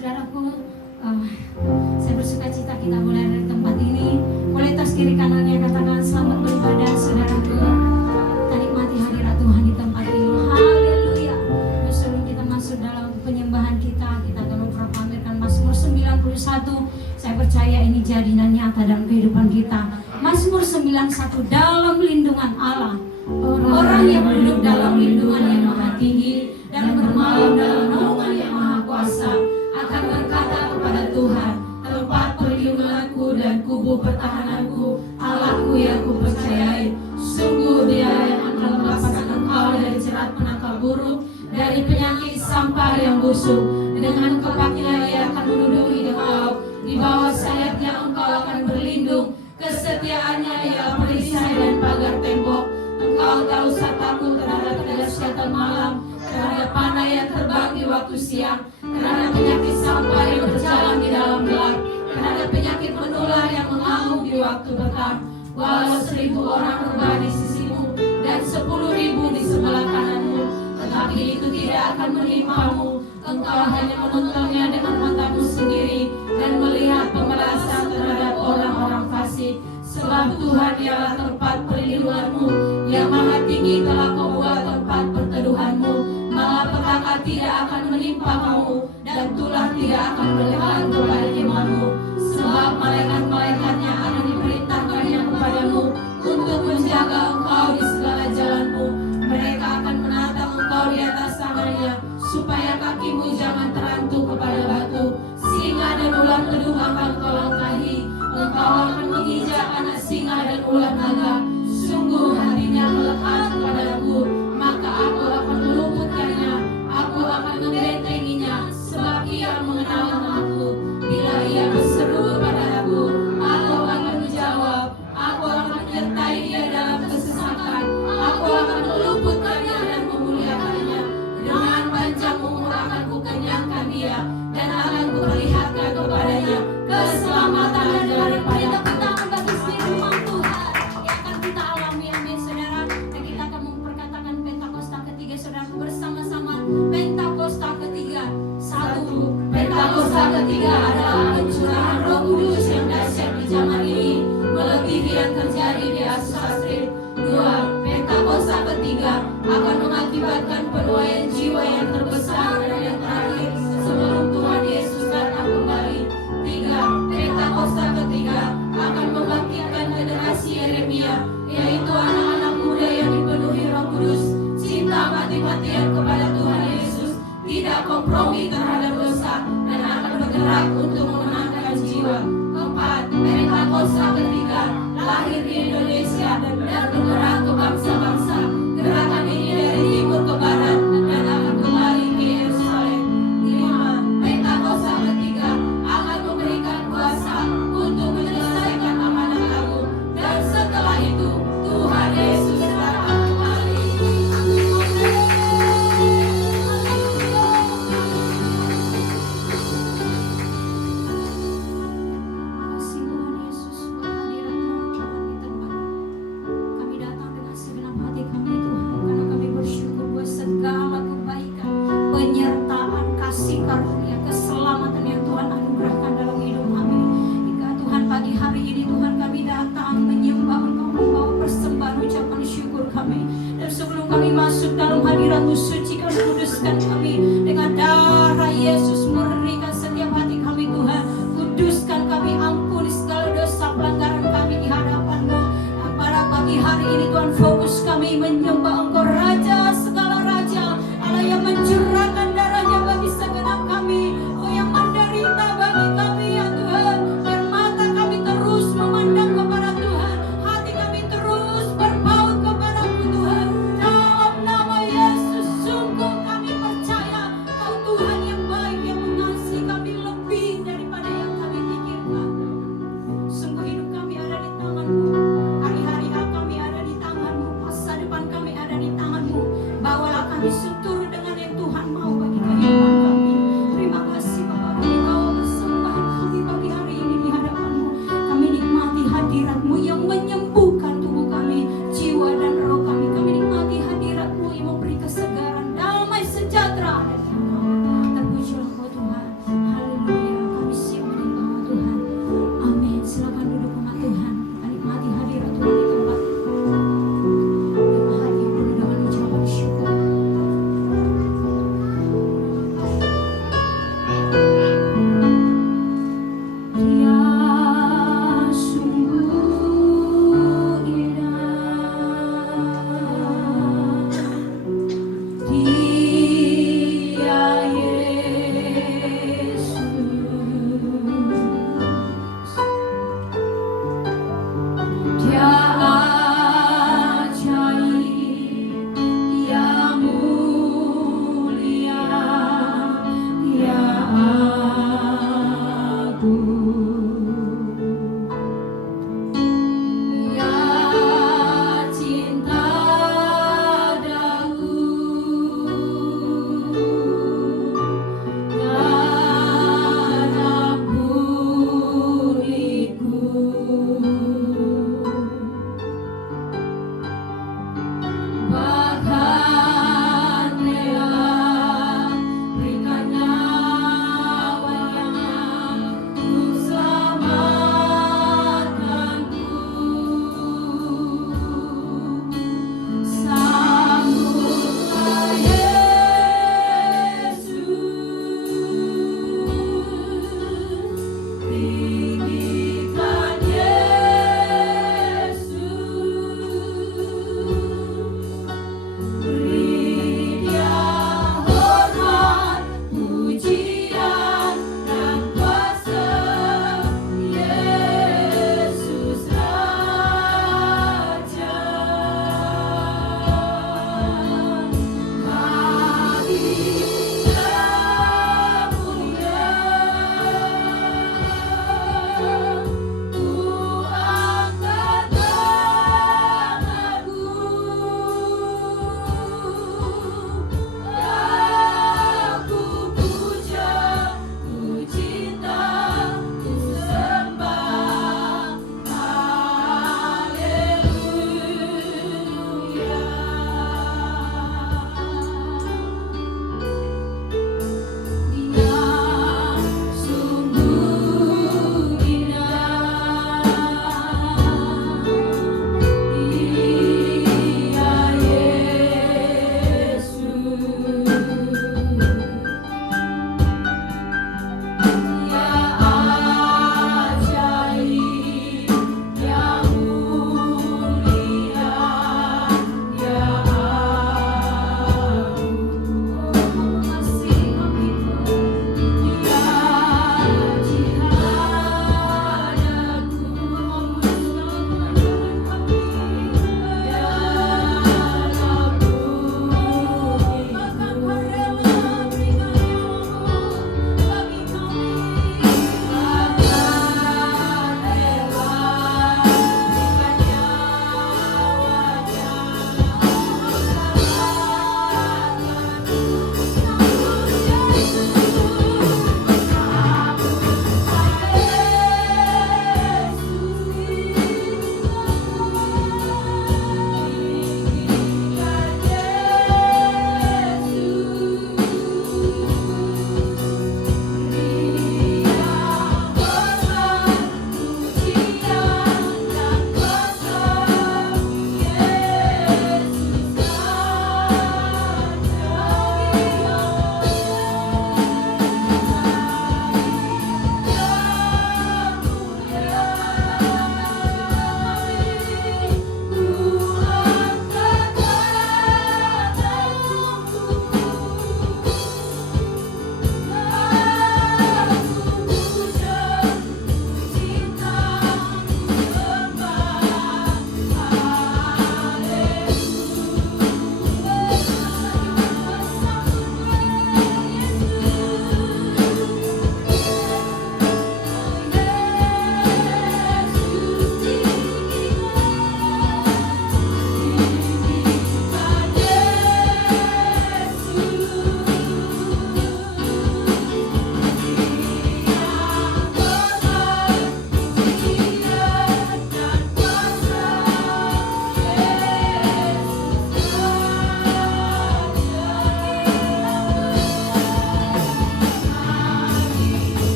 saudaraku, saya bersuka cita kita boleh ada di tempat ini. Boleh tas kiri kanannya katakan selamat beribadah saudaraku. Kita nikmati hadirat Tuhan di tempat ini. Haleluya. Sebelum kita masuk dalam penyembahan kita akan memproklamirkan Mazmur 91. Saya percaya ini jadinya nyata dalam kehidupan kita. Mazmur 91, dalam lindungan Allah. Orang yang duduk dalam lindungan yang maha tinggi dan bermalam dalam naungan yang maha kuasa akan berkata kepada Tuhan, tempat perlindunganku dan kubu pertahananku, Allahku yang kupercayai. Sungguh Dia yang akan melepaskan engkau dari jerat penangkal burung, dari penyakit sampar yang busuk. Dengan kepaknya Ia akan melindungi engkau, di bawah sayapnya engkau akan berlindung. Kesetiaannya ialah perisai dan pagar tembok. Engkau tak usah takut terhadap kedahsyatan malam, terhadap panah yang terbang di waktu siang, terhadap penyakit sampar yang berjalan di dalam gelap, terhadap penyakit menular yang mengamuk di waktu petang. Walau 1000 orang rebah di sisimu dan 10.000 di sebelah kananmu, tetapi itu tidak akan menimpamu. Engkau hanya menontonnya dengan matamu sendiri dan melihat pembalasan terhadap orang-orang fasik. Sebab Tuhan ialah tempat perlindunganmu, yang maha tinggi telah kau buat tempat perteduhanmu. Malapetaka tidak akan menimpa kamu, dan tulah tidak akan berlebihan kepada kemahmu. Sebab malaikat-malaikatnya akan diperintahkannya kepadamu untuk menjaga engkau di segala jalanmu. Mereka akan menatang engkau di atas tangannya, supaya kakimu jangan terantuk kepada batu. Singa dan ular kudung akan kau langkahi. Engkau akan menginjak anak singa dan ular naga. Sungguh hatinya melekat kepadaku, maka aku akan meluputkannya. Aku akan membentenginya, sebab ia mengenal namaku. Bila ia berseru kepada aku akan menjawab. Aku akan menyertai dia dalam kesesakan. Aku akan meluputkannya dan memuliakannya. Dengan panjang umur akan kukenyangkan dia, dan akan kuperlihatkan kepadanya keselamatan daripada kemenangan bagi firman Tuhan yang akan kita alami. Amin saudara. Dan kita akan memperkatakan Pentakosta ketiga saudara bersama-sama. Pentakosta ketiga. 1. Pentakosta ketiga adalah pencurahan Roh Kudus yang dahsyat di zaman ini, melebihi yang terjadi di Asus Asri. 2. Pentakosta ketiga akan mengakibatkan penuaian jiwa yang terbesar dan yang terakhir sebelum Tuhan Yesus datang kembali. 3. Pentakosta ketiga akan membangkitkan generasi Yeremia, yaitu anak-anak muda yang dipenuhi Roh Kudus, cinta mati-matian kepada Tuhan Yesus, tidak kompromi terhadap dosa, dan akan bergerak untuk memenangkan jiwa. 4. Pentakosta ketiga lahir di Indonesia dan bergerak ke bangsa-bangsa. Gerakan ini dari timur ke barat dan akan kembali ke Yerusalem. 5. Pentakosta ketiga akan memberikan kuasa untuk menyelesaikan amanat agung, dan setelah itu Tuhan Yesus datang kembali. Kasih Tuhan Yesus kehadiran-Mu Tuhan di tempat ini. Kami datang dengan segenap hati kami Tuhan, karena kami bersyukur buat segala kebaikan, penyertaan, kasih karunia, keselamatan yang Tuhan anugerahkan dalam hidup kami. Hingga Tuhan pagi hari ini Tuhan kami datang menyembah Engkau, membawa persembahan ucapan syukur kami. Dan sebelum kami masuk dalam hadirat-Mu, sucikan, kuduskan kami dengan darah Yesus. Murnikan setiap hati kami Tuhan, kuduskan kami, ampuni segala dosa pelanggaran kami di hadapan-Mu. Dan pada pagi hari ini Tuhan, fokus kami menyembah Engkau, Raja segala raja, Allah yang mencurahkan darahnya bagi segenap kami, Oh yang menderita bagi kami ya Tuhan. Dan mata kami terus memandang kepada Tuhan, hati kami terus berpaut kepada-Mu Tuhan. Dalam nama Yesus, sungguh kami percaya Kau Tuhan yang baik, yang mengasihi kami lebih daripada yang kami pikirkan. Sungguh hidup kami ada di tangan-Mu, hari-hari kami ada di tangan-Mu, masa depan kami ada di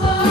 Yesus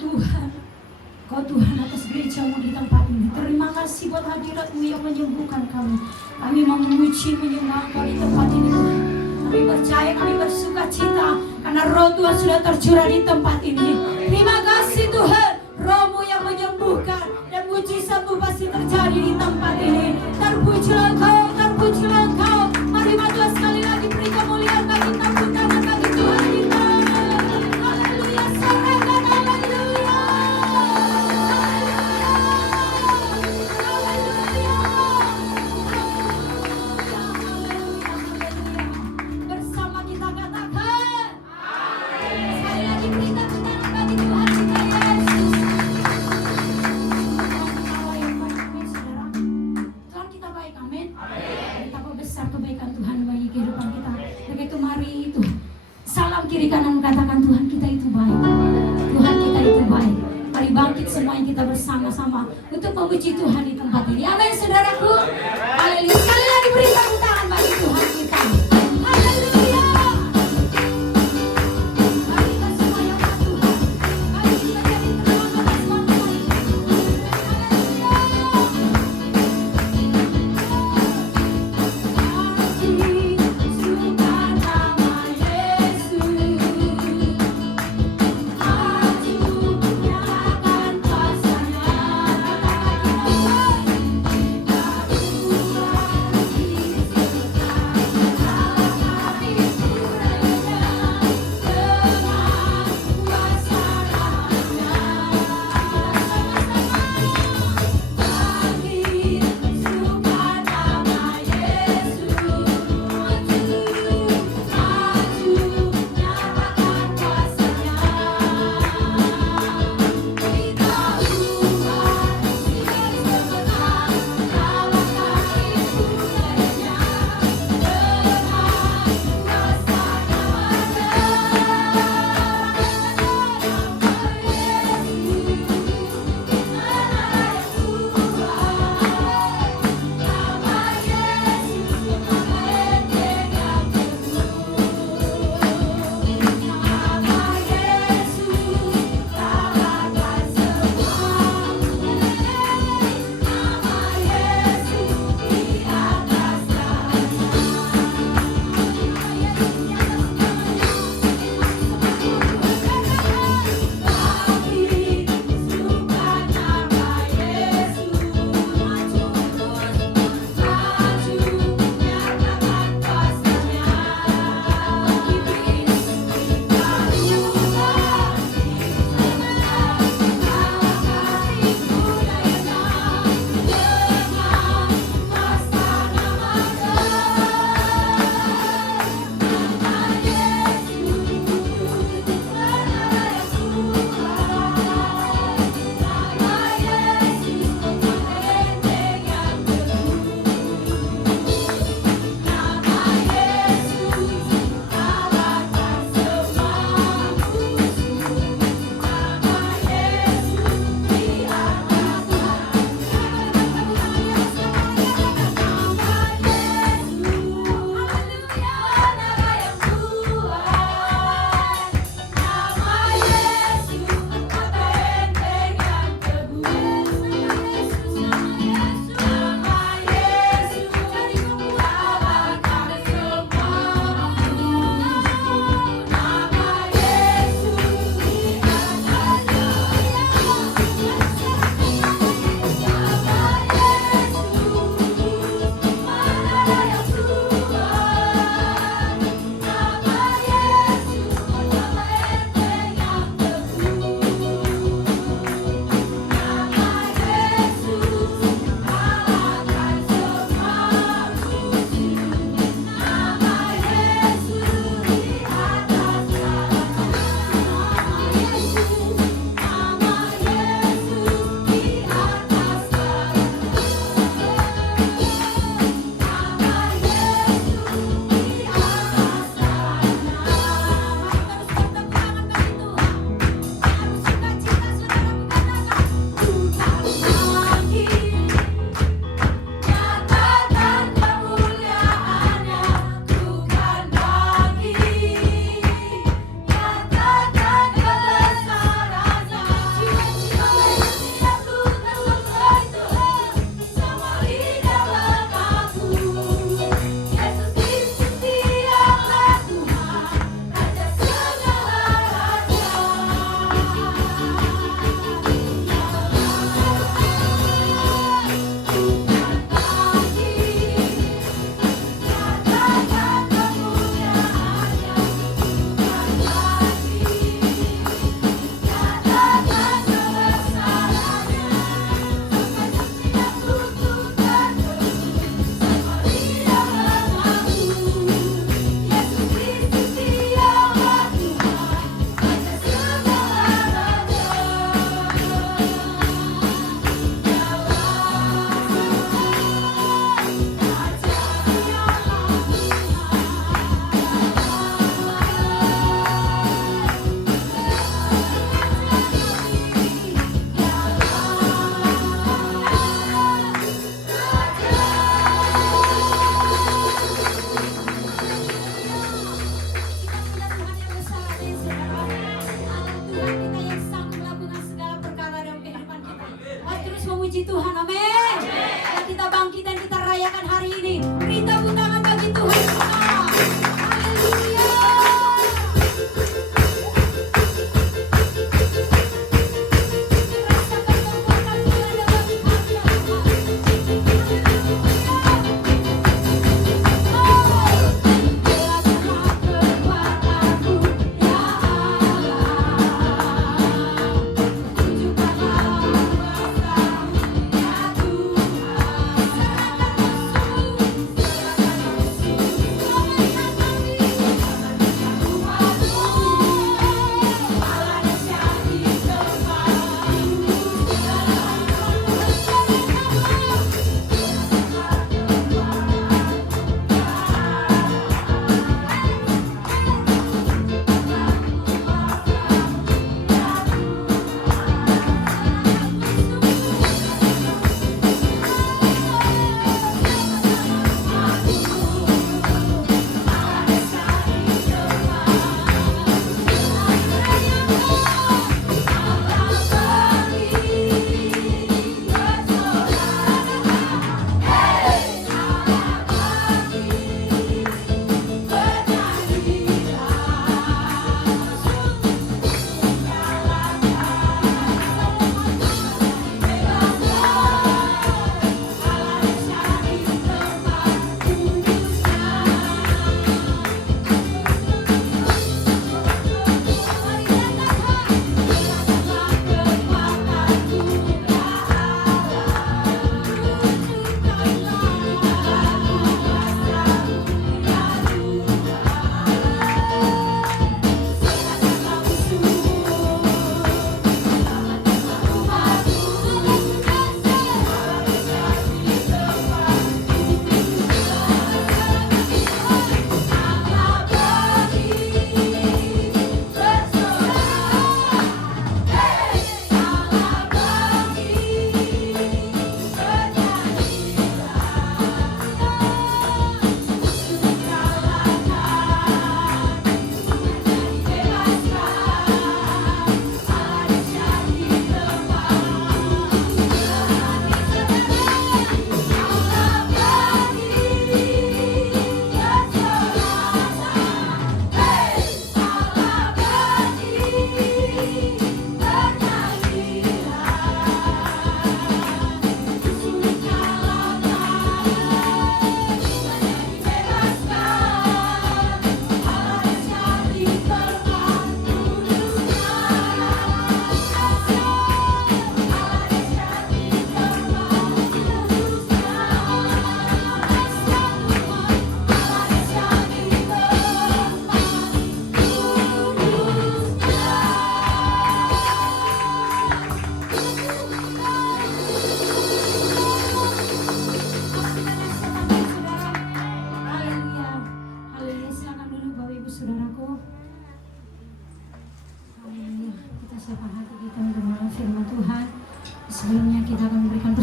Tuhan, Kau Tuhan atas gereja-Mu di tempat ini. Terima kasih buat hadirat-Mu yang menyembuhkan kami. Kami memuji menyembah Kau di tempat ini Tuhan. Kami percaya, kami bersuka cita karena Roh Tuhan sudah tercurah di tempat ini. Terima kasih Tuhan, Roh-Mu yang menyembuhkan dan mujizat-Mu pasti terjadi di tempat ini. Terpujilah Engkau, terpujilah Engkau. Mari maju sekali lagi, beri kemuliaan bagi tepuk tangan bagi Tuhan kita. Haleluya, serahkan haleluya. Bersama kita katakan, sekali lagi beri tepuk tangan bagi Tuhan kita Yesus. Tuhan kita baik, amin. Betapa besar kebaikan Tuhan bagi kehidupan kita. Untuk itu mari itu salam kiri kanan katakan Tuhan kita itu baik. Tuhan kita itu baik. Mari bangkit semuanya kita bersama-sama untuk memuji Tuhan di tempat ini. Amin saudaraku. Haleluya. Sekali lagi beri tepuk tangan bagi Tuhan kita. Haleluya. Mari kita semua yang Tuhan. Mari kita jadi terang atas nama Tuhan. Haleluya.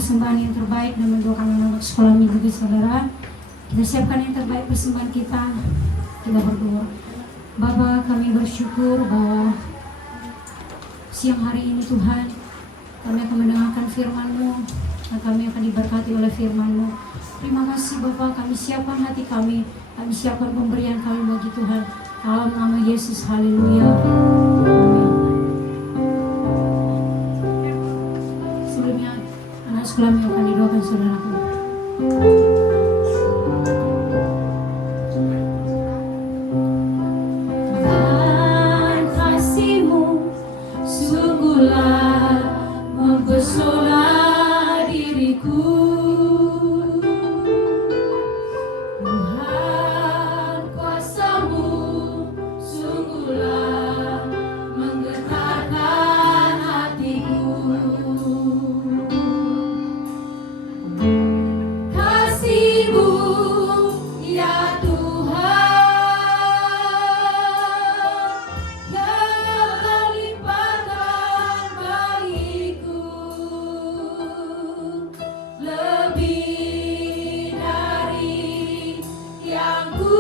persembahan yang terbaik dan mendoakan anak sekolah minggu itu saudara. Kita siapkan yang terbaik persembahan kita. Kita berdoa. Bapa, kami bersyukur bahwa siang hari ini Tuhan kami akan mendengarkan firman-Mu dan kami akan diberkati oleh firman-Mu. Terima kasih Bapa, kami siapkan hati kami siapkan pemberian kami bagi Tuhan. Dalam nama Yesus, haleluya. Amin. Sebelumnya anak sekolah kami akan didoakan saudaraku. Dan kasih-Mu sungguhlah mempesona diriku. Tuhan, kuasa-Mu sungguhlah menggetarkan hatiku. Kasih-Mu ya Tuhan yang Kau limpahkan bagiku, lebih dari yang ku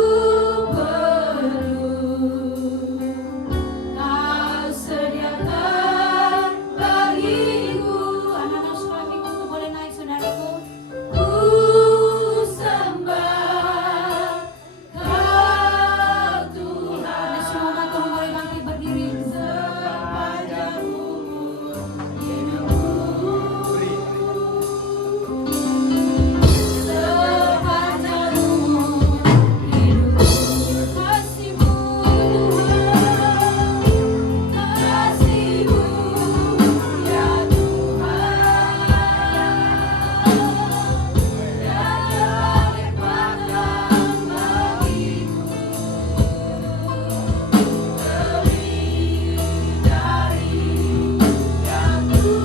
perlu. Kau sediakan bagiku. Anak-anak sekolah minggu boleh naik saudaraku. Ku sembah Kau Tuhan. Ada semua bangku boleh bangkit berdiri. Sepanjang umur hidupku, sepanjang umur hidupku. Kasih-Mu Tuhan, kasih-Mu ya Tuhan yang limpahkan bagiku, lebih dari yang ku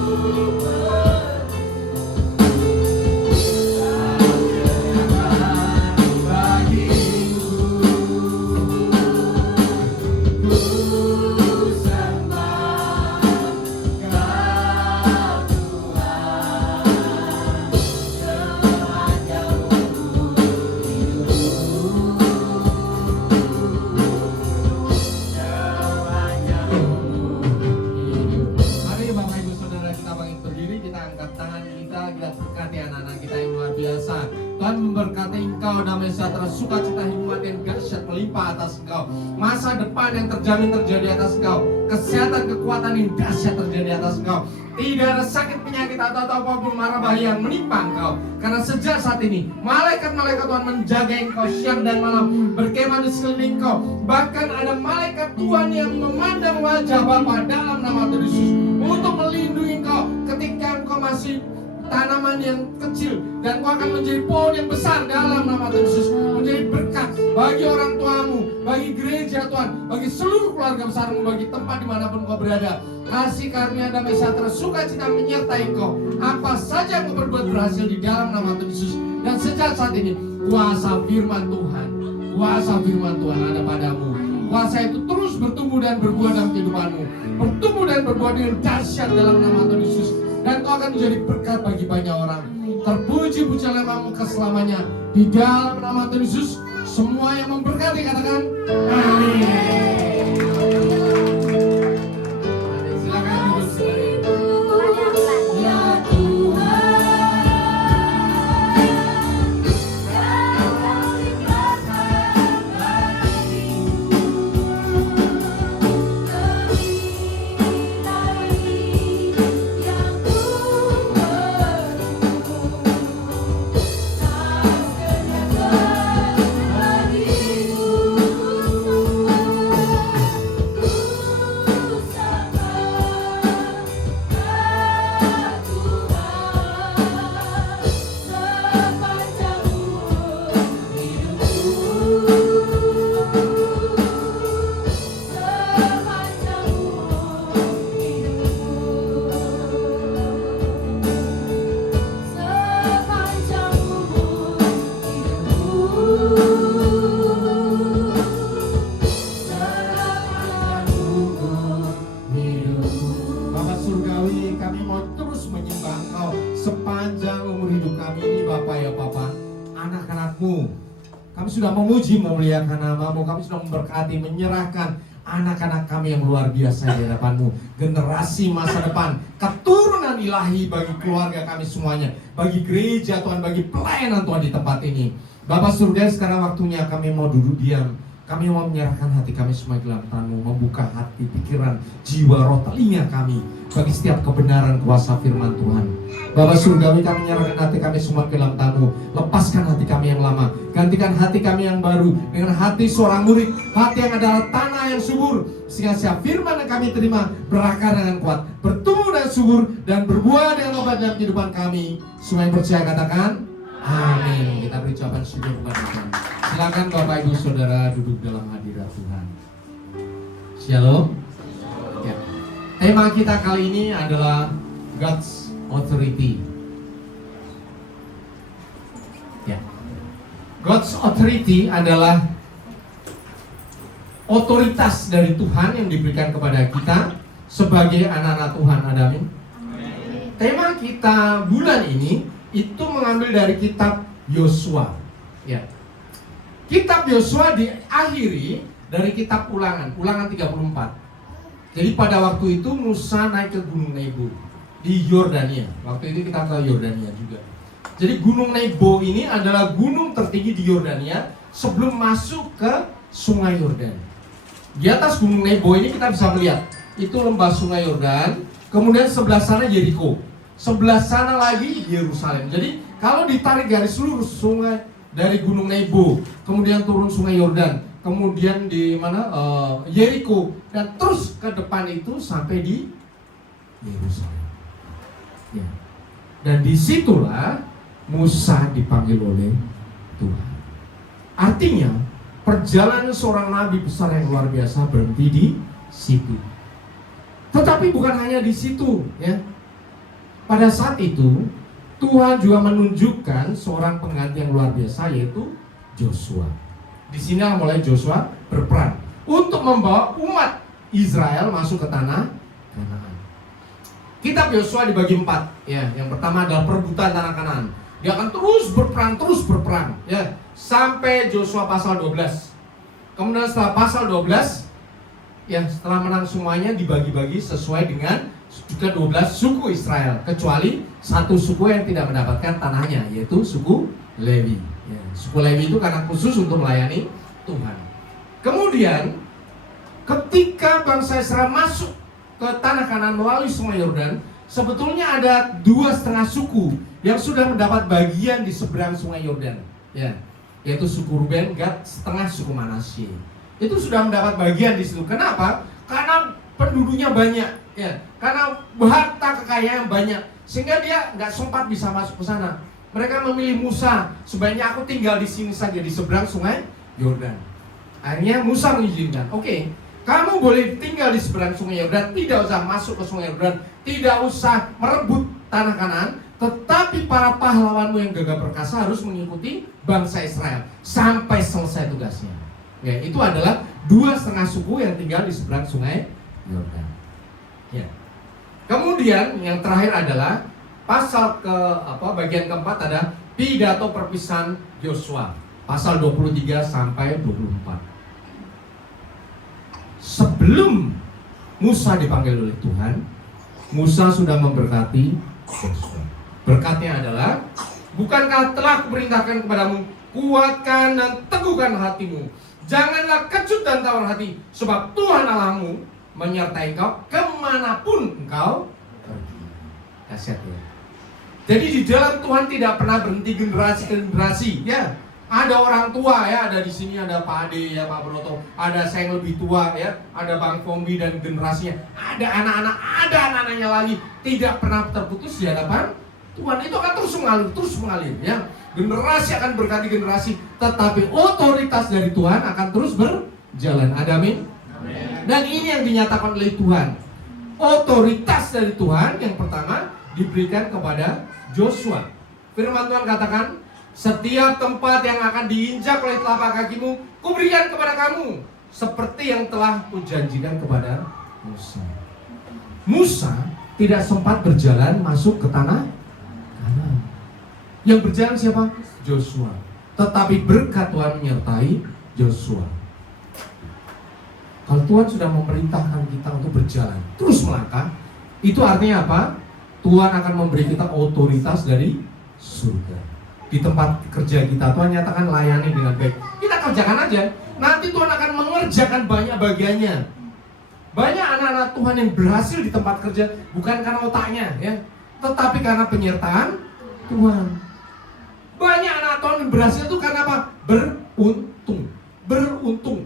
Mari Bapak Ibu Saudara kita bangkit berdiri, kita angkat tangan kita berkati anak-anak kita yang luar biasa. Tuhan memberkati engkau, damai sejahtera, sukacita, hikmat yang dahsyat melimpah atas engkau. Masa depan yang terjamin terjadi atas engkau. Kesehatan, kekuatan yang dahsyat terjadi atas engkau. Tidak ada sakit, penyakit atau apapun mara bahaya yang menimpa engkau. Karena sejak saat ini malaikat-malaikat Tuhan menjaga engkau siang dan malam, berkemah di sekeliling engkau. Bahkan ada malaikat Tuhan yang memandang wajah Bapa dalam nama Tuhan Yesus untuk melindungi engkau ketika engkau masih tanaman yang kecil, dan kau akan menjadi pohon yang besar dalam nama Tuhan Yesus, menjadi berkat bagi orang tuamu, bagi gereja Tuhan, bagi seluruh keluarga besarmu, bagi tempat dimanapun kau berada. Kasih karunia damai sejahtera sukacita menyertai engkau. Apa saja yang kau berbuat berhasil di dalam nama Tuhan Yesus. Dan sejak saat ini kuasa firman Tuhan ada padamu. Kuasa itu terus bertumbuh dan berbuah dalam kehidupanmu, bertumbuh dan berbuah dengan dahsyat dalam nama Tuhan Yesus. Dan kau akan menjadi berkat bagi banyak orang. Terpuji-pujilah namamu keselamanya. Di dalam nama Tuhan Yesus, semua yang memberkati katakan amin. Silakan duduk. ya Tuhan yang Kau limpahkan bagiku, lebih dari yang ku perlu. Kau sediakan bagiku umat-Mu. Kami sudah memuji memuliakan nama-Mu. Kami sudah memberkati, menyerahkan anak-anak kami yang luar biasa di hadapan-Mu. Generasi masa depan, keturunan ilahi bagi keluarga kami semuanya, bagi gereja Tuhan, bagi pelayanan Tuhan di tempat ini. Bapak surga, sekarang waktunya kami mau duduk diam. Kami mau menyerahkan hati kami semua dalam tangan-Mu, membuka hati, pikiran, jiwa, roh, telinga kami bagi setiap kebenaran kuasa firman Tuhan. Bapak surgawi, kami menyerahkan hati kami semua ke dalam tangan-Mu. Lepaskan hati kami yang lama, gantikan hati kami yang baru dengan hati seorang murid, hati yang adalah tanah yang subur, sehingga setiap firman yang kami terima berakar dengan kuat, bertumbuh dan subur, dan berbuah dengan lebat dalam kehidupan kami. Semua yang percaya katakan amin. Kita beri ucapan syukur kepada Tuhan. Silakan Bapak Ibu Saudara duduk dalam hadirat Tuhan. Shalom. Ya. Tema kita kali ini adalah God's Authority. Ya. God's Authority adalah otoritas dari Tuhan yang diberikan kepada kita sebagai anak-anak Tuhan. Amin. Tema kita bulan ini itu mengambil dari kitab Yosua. Ya. Kitab Yosua diakhiri dari kitab Ulangan 34. Jadi pada waktu itu Musa naik ke Gunung Nebo di Yordania. Waktu itu kita ke Yordania juga. Jadi Gunung Nebo ini adalah gunung tertinggi di Yordania sebelum masuk ke Sungai Yordan. Di atas Gunung Nebo ini kita bisa melihat itu lembah Sungai Yordan, kemudian sebelah sana Yeriko, sebelah sana lagi Yerusalem. Jadi kalau ditarik garis lurus sungai dari Gunung Nebo, kemudian turun Sungai Yordan, kemudian di mana Yeriko, dan terus ke depan itu sampai di Yerusalem. Ya. Dan disitulah Musa dipanggil oleh Tuhan. Artinya perjalanan seorang nabi besar yang luar biasa berhenti di situ. Tetapi bukan hanya di situ, ya. Pada saat itu Tuhan juga menunjukkan seorang pengganti yang luar biasa, yaitu Joshua. Di sini mulai Joshua berperan untuk membawa umat Israel masuk ke tanah Kanaan. Kitab Yosua dibagi 4. Ya, yang pertama adalah perebutan tanah Kanaan. Dia akan terus berperang, ya, sampai Joshua pasal 12. Kemudian setelah pasal 12, ya, setelah menang semuanya dibagi-bagi sesuai dengan juga 12 suku Israel, kecuali satu suku yang tidak mendapatkan tanahnya, yaitu suku Lewi. Ya, suku Lewi itu karena khusus untuk melayani Tuhan. Kemudian ketika bangsa Israel masuk ke tanah Kanaan melalui Sungai Yordan, sebetulnya ada 2,5 suku yang sudah mendapat bagian di seberang Sungai Yordan, ya, yaitu suku Ruben, Gad, setengah suku Manasye. Itu sudah mendapat bagian di situ. Kenapa? Karena penduduknya banyak, ya, karena harta kekayaan banyak, sehingga dia nggak sempat bisa masuk ke sana. Mereka memilih Musa, sebaiknya aku tinggal di sini saja di seberang Sungai Yordan. Akhirnya Musa mengizinkan, oke, kamu boleh tinggal di seberang Sungai Yordan, tidak usah masuk ke Sungai Yordan, tidak usah merebut tanah Kanaan, tetapi para pahlawanmu yang gagah perkasa harus mengikuti bangsa Israel sampai selesai tugasnya. Ya, itu adalah 2,5 suku yang tinggal di seberang Sungai Yordan. Ya. Kemudian yang terakhir adalah pasal bagian keempat ada pidato perpisahan Yosua, pasal 23 sampai 24. Sebelum Musa dipanggil oleh Tuhan, Musa sudah memberkati Yosua. Berkatnya adalah, bukankah telah kuperintahkan kepadamu, kuatkan dan teguhkan hatimu, janganlah kecut dan tawar hati, sebab Tuhan Allahmu menyertai engkau kemanapun engkau pergi. Dahsyat, ya. Jadi di dalam Tuhan tidak pernah berhenti generasi ke generasi, ya. Ada orang tua, ya, ada di sini ada Pak Ade, ya, Pak Broto, ada saya yang lebih tua, ya, ada Bang Kombi dan generasinya, ada anak-anaknya lagi, tidak pernah terputus di hadapan Tuhan. Itu akan terus mengalir, ya. Generasi akan berganti generasi, tetapi otoritas dari Tuhan akan terus berjalan. Amin. Dan ini yang dinyatakan oleh Tuhan. Otoritas dari Tuhan yang pertama diberikan kepada Joshua. Firman Tuhan katakan, setiap tempat yang akan diinjak oleh telapak kakimu, kuberikan kepada kamu, seperti yang telah kujanjikan kepada Musa. Musa tidak sempat berjalan masuk ke tanah Kanaan. Yang berjalan siapa? Joshua. tetapi berkat Tuhan menyertai Yosua. Kalau Tuhan sudah memerintahkan kita untuk berjalan, terus melangkah, itu artinya apa? Tuhan akan memberi kita otoritas dari surga. Di tempat kerja kita, Tuhan nyatakan layani dengan baik. Kita kerjakan aja, nanti Tuhan akan mengerjakan banyak bagiannya. Banyak anak-anak Tuhan yang berhasil di tempat kerja bukan karena otaknya, ya, tetapi karena penyertaan Tuhan. Banyak anak Tuhan yang berhasil itu karena apa? Beruntung.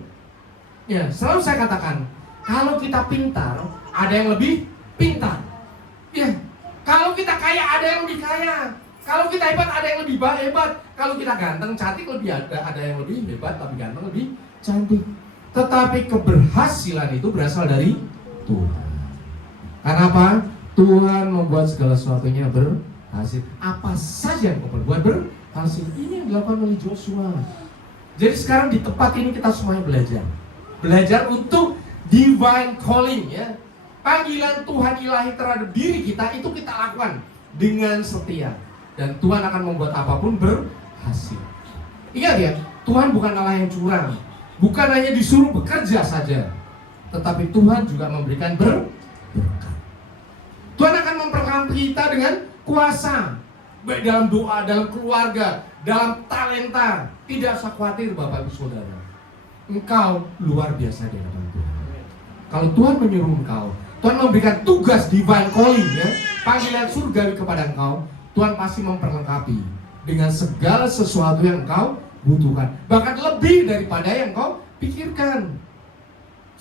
Ya, selalu saya katakan, kalau kita pintar, ada yang lebih pintar. Ya, kalau kita kaya, ada yang lebih kaya. Kalau kita hebat, ada yang lebih hebat. Kalau kita ganteng, cantik, ada yang lebih hebat, tapi ganteng lebih cantik. Tetapi keberhasilan itu berasal dari Tuhan. Karena apa? Tuhan membuat segala sesuatunya berhasil. Apa saja yang kau perbuat berhasil. Ini yang dilakukan oleh Joshua. Jadi sekarang di tempat ini kita semuanya belajar untuk divine calling, ya. Panggilan Tuhan ilahi terhadap diri kita itu kita lakukan dengan setia, dan Tuhan akan membuat apapun berhasil. Ingat ya, Tuhan bukan Allah yang curang, bukan hanya disuruh bekerja saja, tetapi Tuhan juga memberikan berkat. Tuhan akan memperlengkapi kita dengan kuasa, baik dalam doa, dalam keluarga, dalam talenta. Tidak usah khawatir Bapak Ibu Saudara, engkau luar biasa di hadapan Tuhan. Kalau Tuhan menyuruh engkau, Tuhan memberikan tugas divine calling, ya, panggilan surgawi kepada engkau, Tuhan pasti memperlengkapi dengan segala sesuatu yang engkau butuhkan, bahkan lebih daripada yang engkau pikirkan.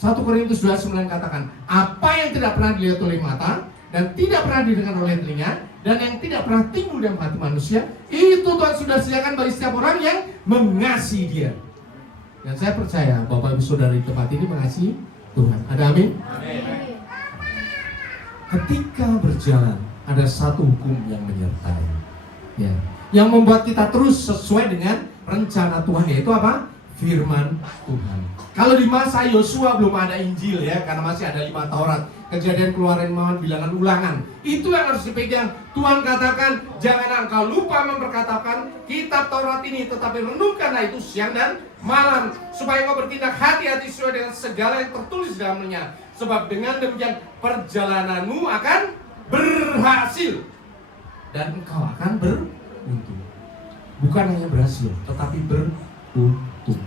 1 Korintus 2:9 katakan, apa yang tidak pernah dilihat oleh mata dan tidak pernah didengar oleh telinga dan yang tidak pernah timbul dalam hati manusia, itu Tuhan sudah sediakan bagi setiap orang yang mengasihi Dia. Dan saya percaya Bapak Ibu Saudara di tempat ini mengasihi Tuhan. Ada amin? Amin. Ketika berjalan, ada satu hukum yang menyertai, ya, yang membuat kita terus sesuai dengan rencana Tuhan, yaitu apa? Firman Tuhan. Kalau di masa Yosua belum ada Injil, ya, karena masih ada 5 Taurat, Kejadian, Keluaran, Bilangan, Ulangan. Itu yang harus dipegang. Tuhan katakan, jangan engkau lupa memperkatakan kitab Taurat ini, tetapi renungkanlah itu siang dan malam, supaya engkau bertindak hati-hati sesuai dengan segala yang tertulis dalamnya. Sebab dengan demikian perjalananmu akan berhasil dan engkau akan beruntung. Bukan hanya berhasil, tetapi beruntung.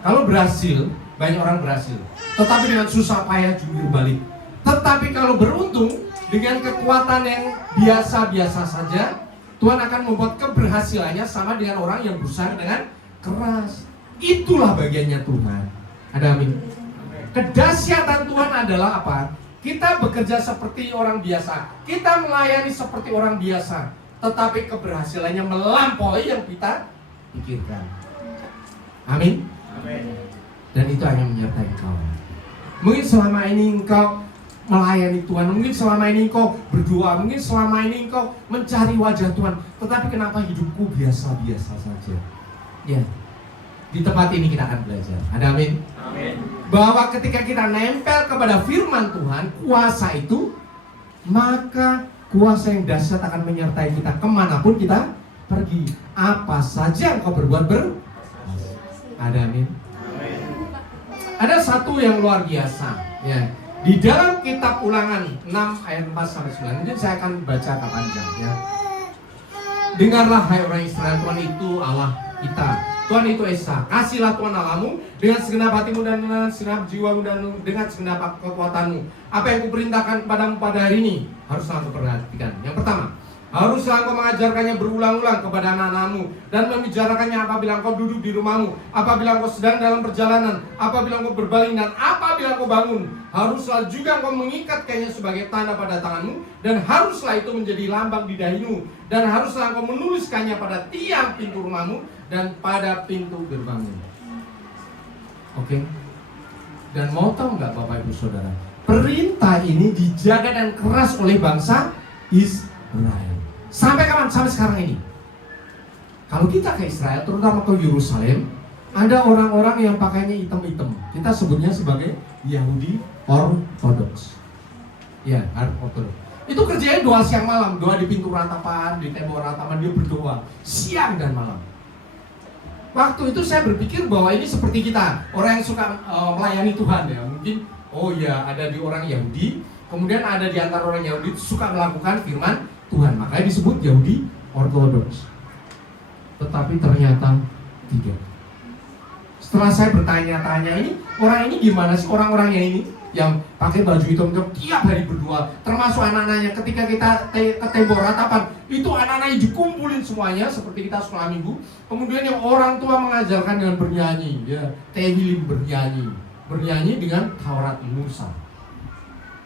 Kalau berhasil, banyak orang berhasil, tetapi dengan susah payah jungkir balik. Tetapi kalau beruntung, dengan kekuatan yang biasa-biasa saja, Tuhan akan membuat keberhasilannya sama dengan orang yang berusaha dengan keras. Itulah bagiannya Tuhan. Ada amin. Kedahsyatan Tuhan adalah apa? Kita bekerja seperti orang biasa, kita melayani seperti orang biasa, tetapi keberhasilannya melampaui yang kita pikirkan. Amin. Amin. Dan itu hanya menyertai engkau. Mungkin selama ini engkau melayani Tuhan, mungkin selama ini engkau berdoa, mungkin selama ini engkau mencari wajah Tuhan, tetapi kenapa hidupku biasa-biasa saja? Ya, di tempat ini kita akan belajar. Ada amin? Amin. Bahwa ketika kita nempel kepada firman Tuhan, kuasa itu, maka kuasa yang dahsyat akan menyertai kita kemanapun kita pergi. Apa saja yang kau berbuat ada amin. Ada satu yang luar biasa, ya. Di dalam kitab Ulangan 6 ayat 4-9, ini saya akan baca agak panjang, ya. Dengarlah hai orang Israel, Tuhan itu Allah kita, Tuhan itu Esa. Kasihlah Tuhan Allahmu dengan segenap hatimu dan dengan segenap jiwamu dan dengan segenap kekuatanmu. Apa yang kuperintahkan kepadamu pada hari ini haruslah engkau perhatikan. Yang pertama, haruslah engkau mengajarkannya berulang-ulang kepada anak-anakmu dan membicarakannya apabila engkau duduk di rumahmu, apabila engkau sedang dalam perjalanan, apabila engkau berbaring dan apabila engkau bangun. Haruslah juga engkau mengikatkannya sebagai tanda pada tanganmu, dan haruslah itu menjadi lambang di dahimu, dan haruslah engkau menuliskannya pada tiang pintu rumahmu dan pada pintu gerbangmu. Oke? Dan mau tahu nggak Bapak Ibu Saudara, perintah ini dijaga dan keras oleh bangsa Israel. Sampai kapan? Sampai sekarang ini. Kalau kita ke Israel, terutama ke Yerusalem, ada orang-orang yang pakainya hitam-hitam. Kita sebutnya sebagai Yahudi Ortodoks. Ya, Ortodoks. Itu kerjanya doa siang malam, doa di pintu ratapan, di tembok ratapan, dia berdoa siang dan malam. Waktu itu saya berpikir bahwa ini seperti kita, orang yang suka melayani Tuhan ya. Mungkin, oh ya, ada di orang Yahudi, kemudian ada di antara orang Yahudi suka melakukan firman Tuhan, makanya disebut Yahudi Ortodoks. Tetapi ternyata tidak. Setelah saya bertanya-tanya, ini orang ini gimana sih, orang-orangnya ini yang pakai baju hitam tiap hari berdoa, termasuk anak-anaknya. Ketika kita ke tembok ratapan, itu anak-anaknya dikumpulin semuanya seperti kita sekolah minggu. Kemudian yang orang tua mengajarkan dengan bernyanyi, ya, Tehilim bernyanyi dengan Taurat Musa.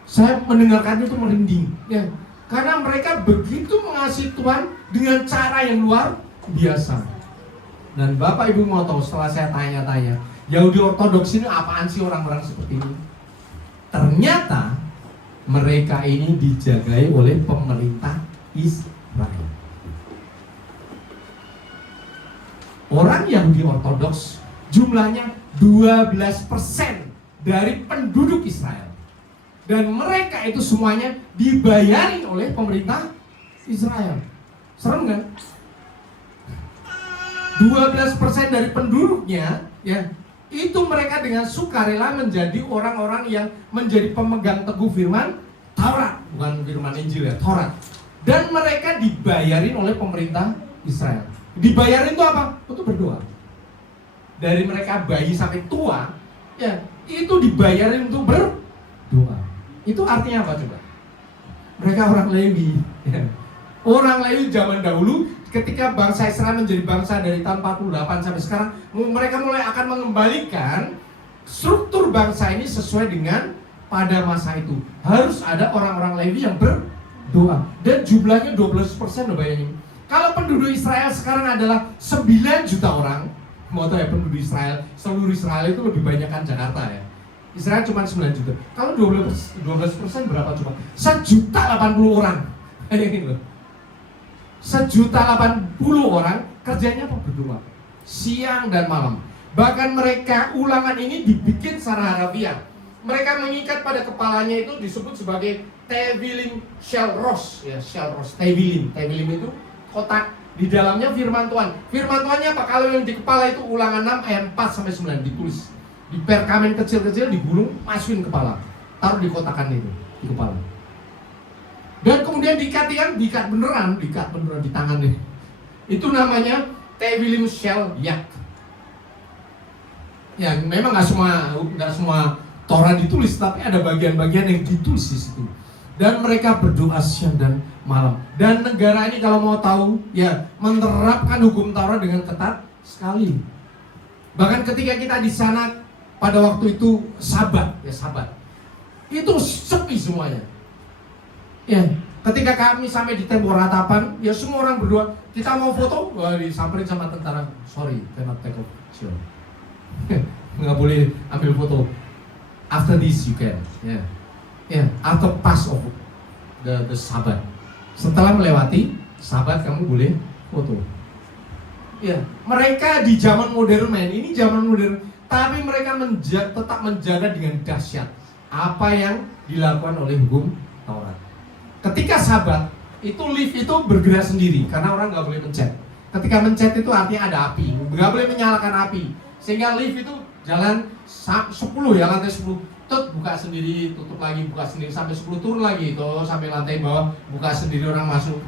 Saya mendengarkan itu merinding, ya, karena mereka begitu mengasihi Tuhan dengan cara yang luar biasa. Dan Bapak Ibu mau tahu, setelah saya tanya-tanya, Yahudi Ortodoks ini apaan sih orang-orang seperti ini? Ternyata mereka ini dijagai oleh pemerintah Israel. Orang Yahudi Ortodoks jumlahnya 12% dari penduduk Israel. Dan mereka itu semuanya dibayari oleh pemerintah Israel. Serem kan? 12% dari penduduknya, ya, itu mereka dengan sukarela menjadi orang-orang yang menjadi pemegang teguh firman Taurat, bukan firman Injil ya, Taurat. Dan mereka dibayarin oleh pemerintah Israel. Dibayarin itu apa? Itu berdoa. Dari mereka bayi sampai tua, ya, itu dibayarin untuk berdoa. Itu artinya apa coba? Mereka orang Lewi, ya. Orang Lewi zaman dahulu, ketika bangsa Israel menjadi bangsa dari tahun 48 sampai sekarang, mereka mulai akan mengembalikan struktur bangsa ini sesuai dengan pada masa itu. Harus ada orang-orang Lewi yang berdoa. Dan jumlahnya 12% loh, bayangin. Kalau penduduk Israel sekarang adalah 9 juta orang, mau tahu ya, penduduk Israel, seluruh Israel itu lebih banyak kan Jakarta ya. Israel cuma 9 juta. Kalau 12% berapa coba? 1.080.000 orang. Bayangin loh. 1.080.000 orang kerjanya apa? Berdoa siang dan malam. Bahkan mereka ulangan ini dibikin secara harafiah. Mereka mengikat pada kepalanya itu disebut sebagai Tevilim Shel Ros, ya, Shel Ros, Tevilim itu kotak, di dalamnya firman Tuhan. Firman Tuhannya apa? Kalau yang di kepala itu Ulangan 6 ayat 4 sampai 9 ditulis di perkamen kecil-kecil, digulung, masukin kepala, taruh di kotakan itu di kepala. Dan kemudian diikat beneran di tangan deh. Itu namanya Tevilim Shel Yak. Ya, memang nggak semua Torah ditulis, tapi ada bagian-bagian yang ditulis di situ. Dan mereka berdoa siang dan malam. Dan negara ini kalau mau tahu, ya, menerapkan hukum Taurat dengan ketat sekali. Bahkan ketika kita di sana pada waktu itu Sabat, itu sepi semuanya. Ya, ketika kami sampai di tembok ratapan, ya semua orang berdoa. Kita mau foto, wah, disamperin sama tentara. Sorry, cannot take off. Sure. Nggak boleh ambil foto. After this you can. After pass of the Sabat. Setelah melewati Sabat kamu boleh foto. Ya, mereka di zaman modern, ini zaman modern, tapi mereka tetap menjaga dengan dahsyat apa yang dilakukan oleh hukum Taurat. Ketika Sabat, itu lift itu bergerak sendiri karena orang nggak boleh mencet. Ketika mencet itu artinya ada api, nggak boleh menyalakan api. Sehingga lift itu jalan 10 ya, lantai 10, buka sendiri, tutup lagi, buka sendiri, sampai 10 turun lagi, itu sampai lantai bawah, buka sendiri, orang masuk,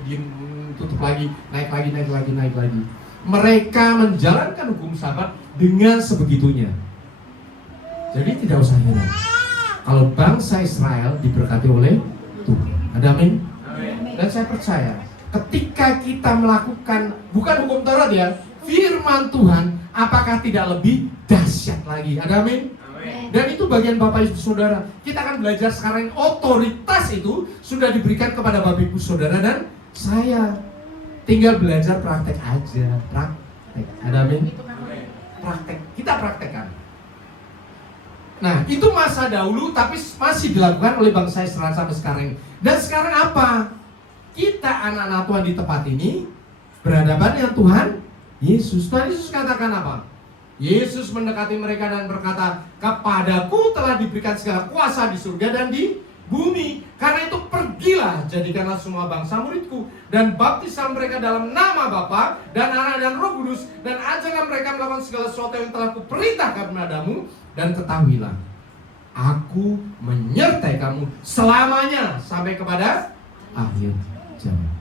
tutup lagi, naik lagi. Mereka menjalankan hukum Sabat dengan sebegitunya. Jadi tidak usah heran kalau bangsa Israel diberkati oleh Tuhan. Ada amin? Dan saya percaya ketika kita melakukan bukan hukum Taurat ya, firman Tuhan, apakah tidak lebih dahsyat lagi? Ada amin? Dan itu bagian Bapak Ibu Saudara. Kita akan belajar sekarang, otoritas itu sudah diberikan kepada Bapak Ibu Saudara dan saya. Tinggal belajar praktek aja, praktek. Ada amin? Praktek, kita praktekkan. Nah, itu masa dahulu tapi masih dilakukan oleh bangsa Israel sampai sekarang. Dan sekarang apa? Kita anak-anak Tuhan di tempat ini berhadapan dengan Tuhan Yesus. Tuhan Yesus katakan apa? Yesus mendekati mereka dan berkata, "Kepadaku telah diberikan segala kuasa di surga dan di bumi. Karena itu pergilah, jadikanlah semua bangsa muridku, dan baptislah mereka dalam nama Bapa dan Anak dan Roh Kudus, dan ajarlah mereka melakukan segala sesuatu yang telah kuperintahkan kepadamu, dan ketahuilah, aku menyertai kamu selamanya sampai kepada akhir zaman.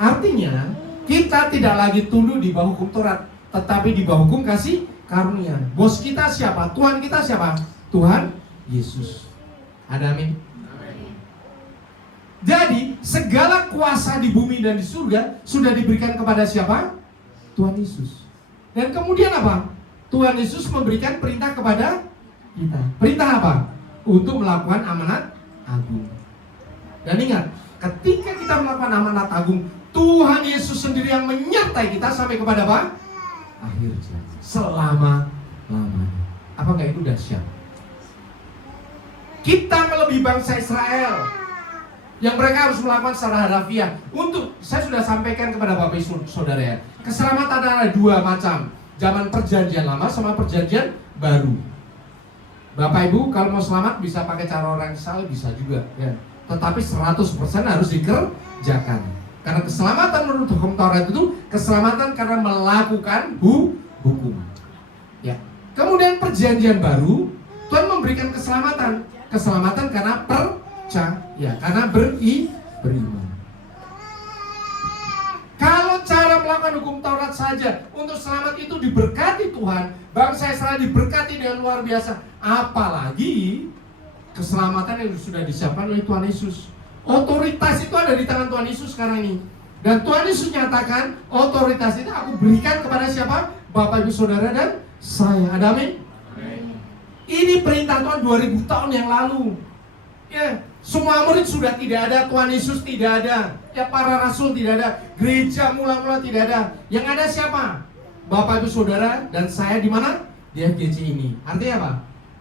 Artinya, kita tidak lagi tunduk di bawah hukum Taurat, tetapi di bawah hukum kasih karunia. Bos kita siapa? Tuhan kita siapa? Tuhan Yesus. Ada amin? Jadi segala kuasa di bumi dan di surga sudah diberikan kepada siapa? Tuhan Yesus. Dan kemudian apa? Tuhan Yesus memberikan perintah kepada kita. Perintah apa? Untuk melakukan amanat agung. Dan ingat, ketika kita melakukan amanat agung, Tuhan Yesus sendiri yang menyertai kita sampai kepada apa? Akhir zaman. Selama-lamanya. Apa enggak itu dahsyat? Kita melebihi bangsa Israel yang mereka harus melakukan secara harafiah. Saya sudah sampaikan kepada Bapak Ibu Saudara ya, keselamatan ada dua macam, zaman perjanjian lama sama perjanjian baru. Bapak Ibu kalau mau selamat bisa pakai cara orang Israel, bisa juga ya. Tetapi 100% harus dikerjakan. Karena keselamatan menurut hukum Taurat itu keselamatan karena melakukan hukum. Ya. Kemudian perjanjian baru, Tuhan memberikan keselamatan karena percaya, karena beriman. Kalau cara melakukan hukum Taurat saja untuk selamat itu diberkati Tuhan, bangsa Israel diberkati dengan luar biasa, apalagi keselamatan yang sudah disiapkan oleh Tuhan Yesus. Otoritas itu ada di tangan Tuhan Yesus sekarang ini. Dan Tuhan Yesus nyatakan otoritas itu aku berikan kepada siapa? Bapak Ibu Saudara dan saya. Ada amin? Ini perintah Tuhan 2000 tahun yang lalu. Ya, semua murid sudah tidak ada, Tuhan Yesus tidak ada, ya para rasul tidak ada, gereja mula-mula tidak ada. Yang ada siapa? Bapak Ibu Saudara dan saya di mana? Di FGC ini. Artinya apa?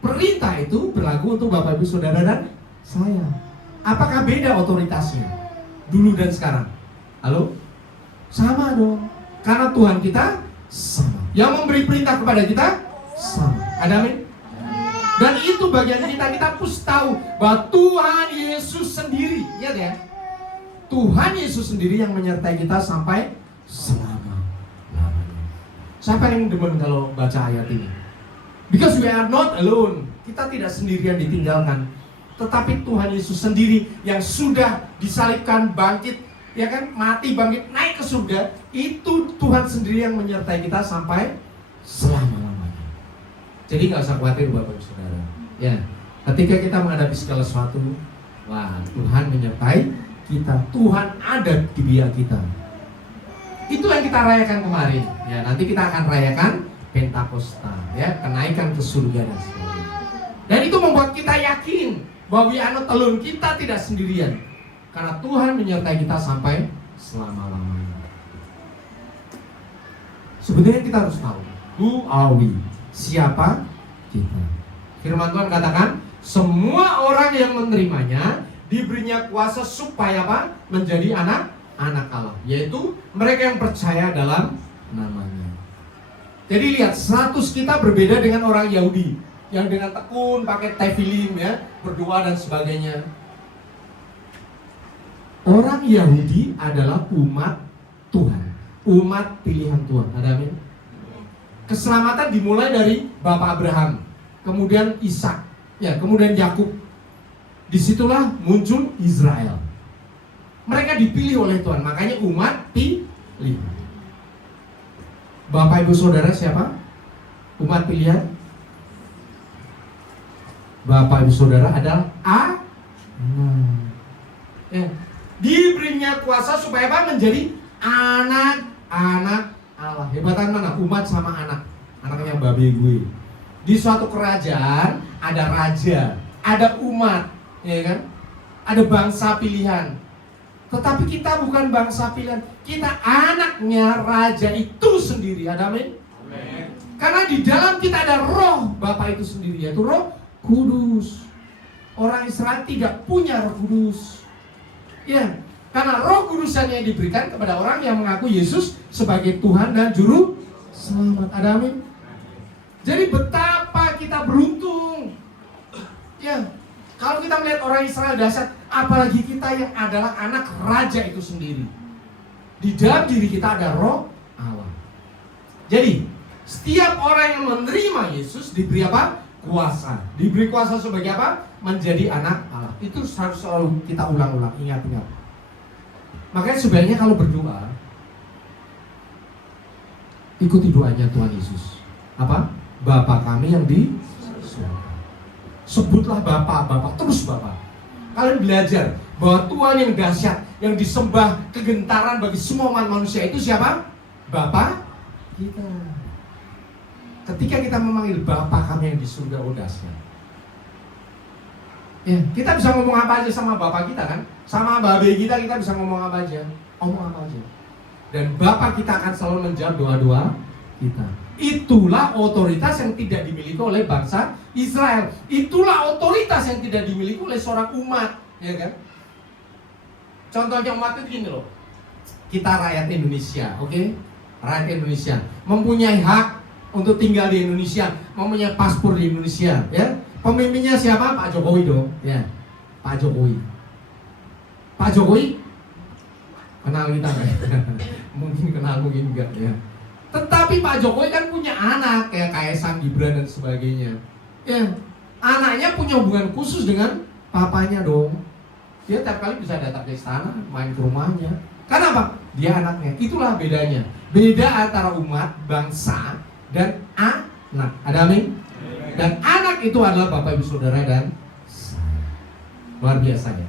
Perintah itu berlaku untuk Bapak Ibu Saudara dan saya. Apakah beda otoritasnya dulu dan sekarang? Halo? Sama dong. Karena Tuhan kita sama. Yang memberi perintah kepada kita sama. Ada amin? Dan itu bagian kita harus tahu bahwa Tuhan Yesus sendiri, lihat ya, Tuhan Yesus sendiri yang menyertai kita sampai selama-lamanya. Siapa yang demen kalau baca ayat ini? Because we are not alone. Kita tidak sendirian ditinggalkan. Tetapi Tuhan Yesus sendiri yang sudah disalibkan, bangkit, ya kan, mati, bangkit, naik ke surga. Itu Tuhan sendiri yang menyertai kita sampai selama-lamanya. Jadi nggak usah khawatir Bapak Ibu Saudara. Ya, ketika kita menghadapi segala sesuatu, wah, Tuhan menyertai kita. Tuhan ada di pihak kita. Itu yang kita rayakan kemarin. Ya, nanti kita akan rayakan Pentakosta, ya, kenaikan ke surga dan sebagainya. Dan itu membuat kita yakin bahwa we are not alone, kita tidak sendirian. Karena Tuhan menyertai kita sampai selama-lamanya. Sebenarnya kita harus tahu, who are we? Siapa kita? Firman Tuhan katakan, semua orang yang menerimanya diberinya kuasa supaya apa? Menjadi anak-anak Allah, yaitu mereka yang percaya dalam namanya. Jadi lihat, status kita berbeda dengan orang Yahudi yang dengan tekun, pakai tefilin ya, berdoa dan sebagainya. Orang Yahudi adalah umat Tuhan, umat pilihan Tuhan. Ada amin? Keselamatan dimulai dari Bapak Abraham, kemudian Ishak, ya, kemudian Yakub. Disitulah muncul Israel. Mereka dipilih oleh Tuhan, makanya umat pilih. Bapak Ibu Saudara siapa? Umat pilihan? Bapak Ibu Saudara adalah ya. Diberinya kuasa supaya apa? Menjadi anak-anak Allah. Hebatan mana? Umat sama anak. Anaknya babe gue. Di suatu kerajaan ada raja, ada umat, ya kan? Ada bangsa pilihan. Tetapi kita bukan bangsa pilihan. Kita anaknya raja itu sendiri. Ada amin? Amin. Karena di dalam kita ada roh Bapa itu sendiri, yaitu Roh Kudus. Orang Israel tidak punya Roh Kudus. Ya, karena Roh Kudus hanya diberikan kepada orang yang mengaku Yesus sebagai Tuhan dan Juru Selamat. Ada amin? Jadi betapa kita beruntung. Ya, Kalau kita melihat orang Israel dahsyat, apalagi kita yang adalah anak raja itu sendiri. Di dalam diri kita ada roh Allah. Jadi, setiap orang yang menerima Yesus diberi apa? Kuasa. Diberi kuasa sebagai apa? Menjadi anak Allah. Itu harus selalu kita ulang-ulang, ingat-ingat. Makanya sebenarnya kalau berdoa, ikuti doanya Tuhan Yesus. Apa? Bapa kami yang di surga. Sebutlah Bapa, terus Bapa. Kalian belajar bahwa Tuhan yang dahsyat, yang disembah kegentaran bagi semua umat manusia itu siapa? Bapa kita. Ketika kita memanggil Bapa kami yang di surga, oh dahsyat. Ya, kita bisa ngomong apa aja sama Bapa kita kan? Sama babe kita bisa ngomong apa aja. Ngomong apa aja. Dan Bapa kita akan selalu menjawab doa-doa kita. Itulah otoritas yang tidak dimiliki oleh bangsa Israel. Itulah otoritas yang tidak dimiliki oleh seorang umat, ya kan? Contohnya umat itu gini loh. Kita rakyat Indonesia, oke? Rakyat Indonesia mempunyai hak untuk tinggal di Indonesia, mempunyai paspor di Indonesia, ya. Pemimpinnya siapa? Pak Jokowi dong, ya. Pak Jokowi. Pak Jokowi kenal kita nggak? Mungkin kenal, mungkin enggak, ya. Tetapi Pak Jokowi kan punya anak kayak Kaisang, Gibran dan sebagainya. Ya, anaknya punya hubungan khusus dengan papanya dong. Dia tiap kali bisa datang ke istana, main ke rumahnya. Kenapa? Dia anaknya. Itulah bedanya. Beda antara umat, bangsa, dan anak. Ada amin? Dan anak itu adalah Bapak Ibu Saudara dan saya. Luar biasa ya.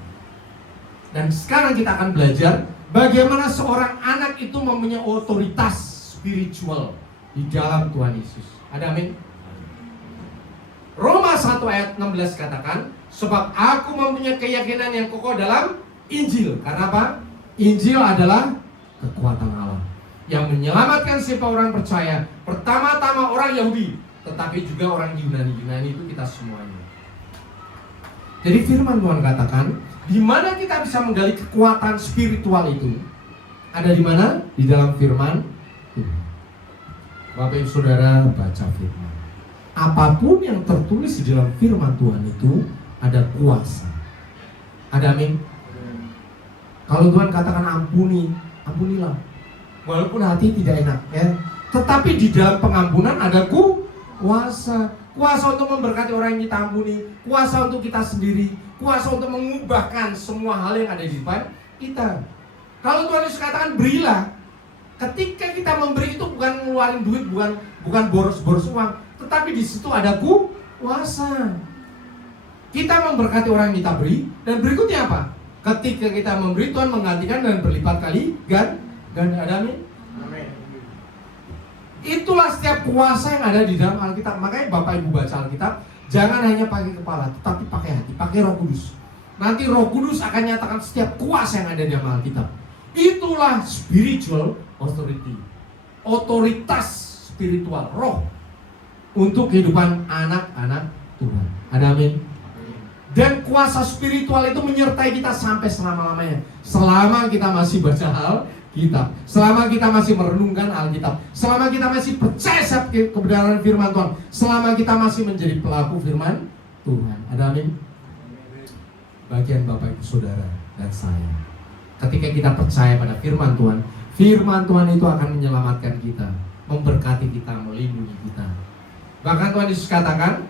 Dan sekarang kita akan belajar bagaimana seorang anak itu mempunyai otoritas spiritual di dalam Tuhan Yesus. Ada amin? Roma 1 ayat 16 katakan, sebab aku mempunyai keyakinan yang kokoh dalam Injil. Karena apa? Injil adalah kekuatan Allah yang menyelamatkan siapa orang percaya. Pertama-tama orang Yahudi, tetapi juga orang Yunani. Yunani itu kita semuanya. Jadi firman Tuhan katakan, di mana kita bisa menggali kekuatan spiritual itu? Ada di mana? Di dalam firman Tuhan. Bapak Ibu Saudara baca firman. Apapun yang tertulis di dalam firman Tuhan itu ada kuasa. Ada amin? Kalau Tuhan katakan ampuni, ampunilah. Walaupun hati tidak enak, ya. Tetapi di dalam pengampunan ada kuasa. Kuasa untuk memberkati orang yang kita ampuni, kuasa untuk kita sendiri, kuasa untuk mengubahkan semua hal yang ada di depan kita. Kalau Tuhan Yesus katakan berilah, ketika kita memberi itu bukan ngeluarin duit, bukan boros-boros uang, tetapi di situ ada kuasa. Kita memberkati orang yang kita beri, dan berikutnya apa? Ketika kita memberi, Tuhan menggantikan dan berlipat kali ganda. Ada amin? Itulah setiap kuasa yang ada di dalam Alkitab. Makanya Bapak Ibu baca Alkitab, jangan hanya pakai kepala, tetapi pakai hati, pakai Roh Kudus. Nanti Roh Kudus akan nyatakan setiap kuasa yang ada di dalam Alkitab. Itulah spiritual authority, otoritas spiritual, roh untuk kehidupan anak-anak Tuhan. Ada amin? Dan kuasa spiritual itu menyertai kita sampai selama-lamanya. Selama kita masih baca Alkitab, selama kita masih merenungkan Alkitab, selama kita masih percaya kebenaran firman Tuhan, selama kita masih menjadi pelaku firman Tuhan. Ada amin? Bagian Bapak Ibu Saudara dan saya, ketika kita percaya pada firman Tuhan itu akan menyelamatkan kita, memberkati kita, melindungi kita. Bahkan Tuhan Yesus katakan,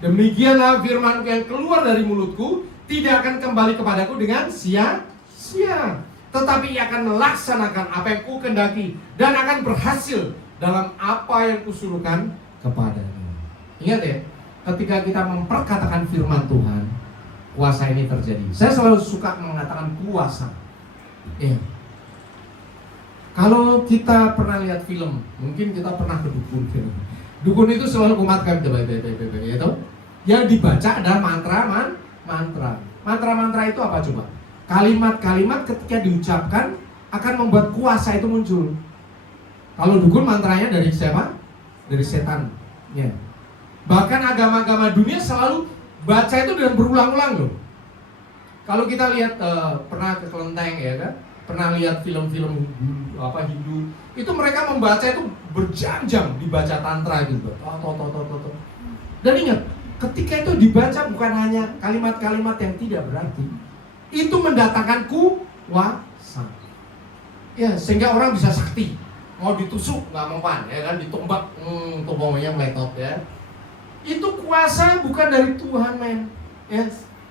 demikianlah firman yang keluar dari mulutku tidak akan kembali kepadaku dengan sia-sia, tetapi ia akan melaksanakan apa yang kukehendaki dan akan berhasil dalam apa yang kusuruhkan kepadanya. Ingat ya, ketika kita memperkatakan firman Tuhan, kuasa ini terjadi. Saya selalu suka mengatakan kuasa. Ya. Kalau kita pernah lihat film, mungkin kita pernah ke dukun. Dukun itu selalu umatkan ya toh? Yang dibaca adalah mantra. Mantra itu apa coba? Kalimat-kalimat ketika diucapkan akan membuat kuasa itu muncul. Kalau dukun mantranya dari siapa? Dari setan. Ya. Bahkan agama-agama dunia selalu baca itu dengan berulang-ulang loh. Kalau kita lihat pernah ke Kelenteng ya kan, pernah lihat film-film Hindu, itu mereka membaca itu berjam-jam dibaca tantra gitu. Dan ingat, Ketika itu dibaca bukan hanya kalimat-kalimat yang tidak berarti, itu mendatangkan kuasa. Ya, sehingga orang bisa sakti. Mau ditusuk nggak mempan, ya kan, ditumbak, tumbangnya meletot ya. Itu kuasa bukan dari Tuhan, men. Ya.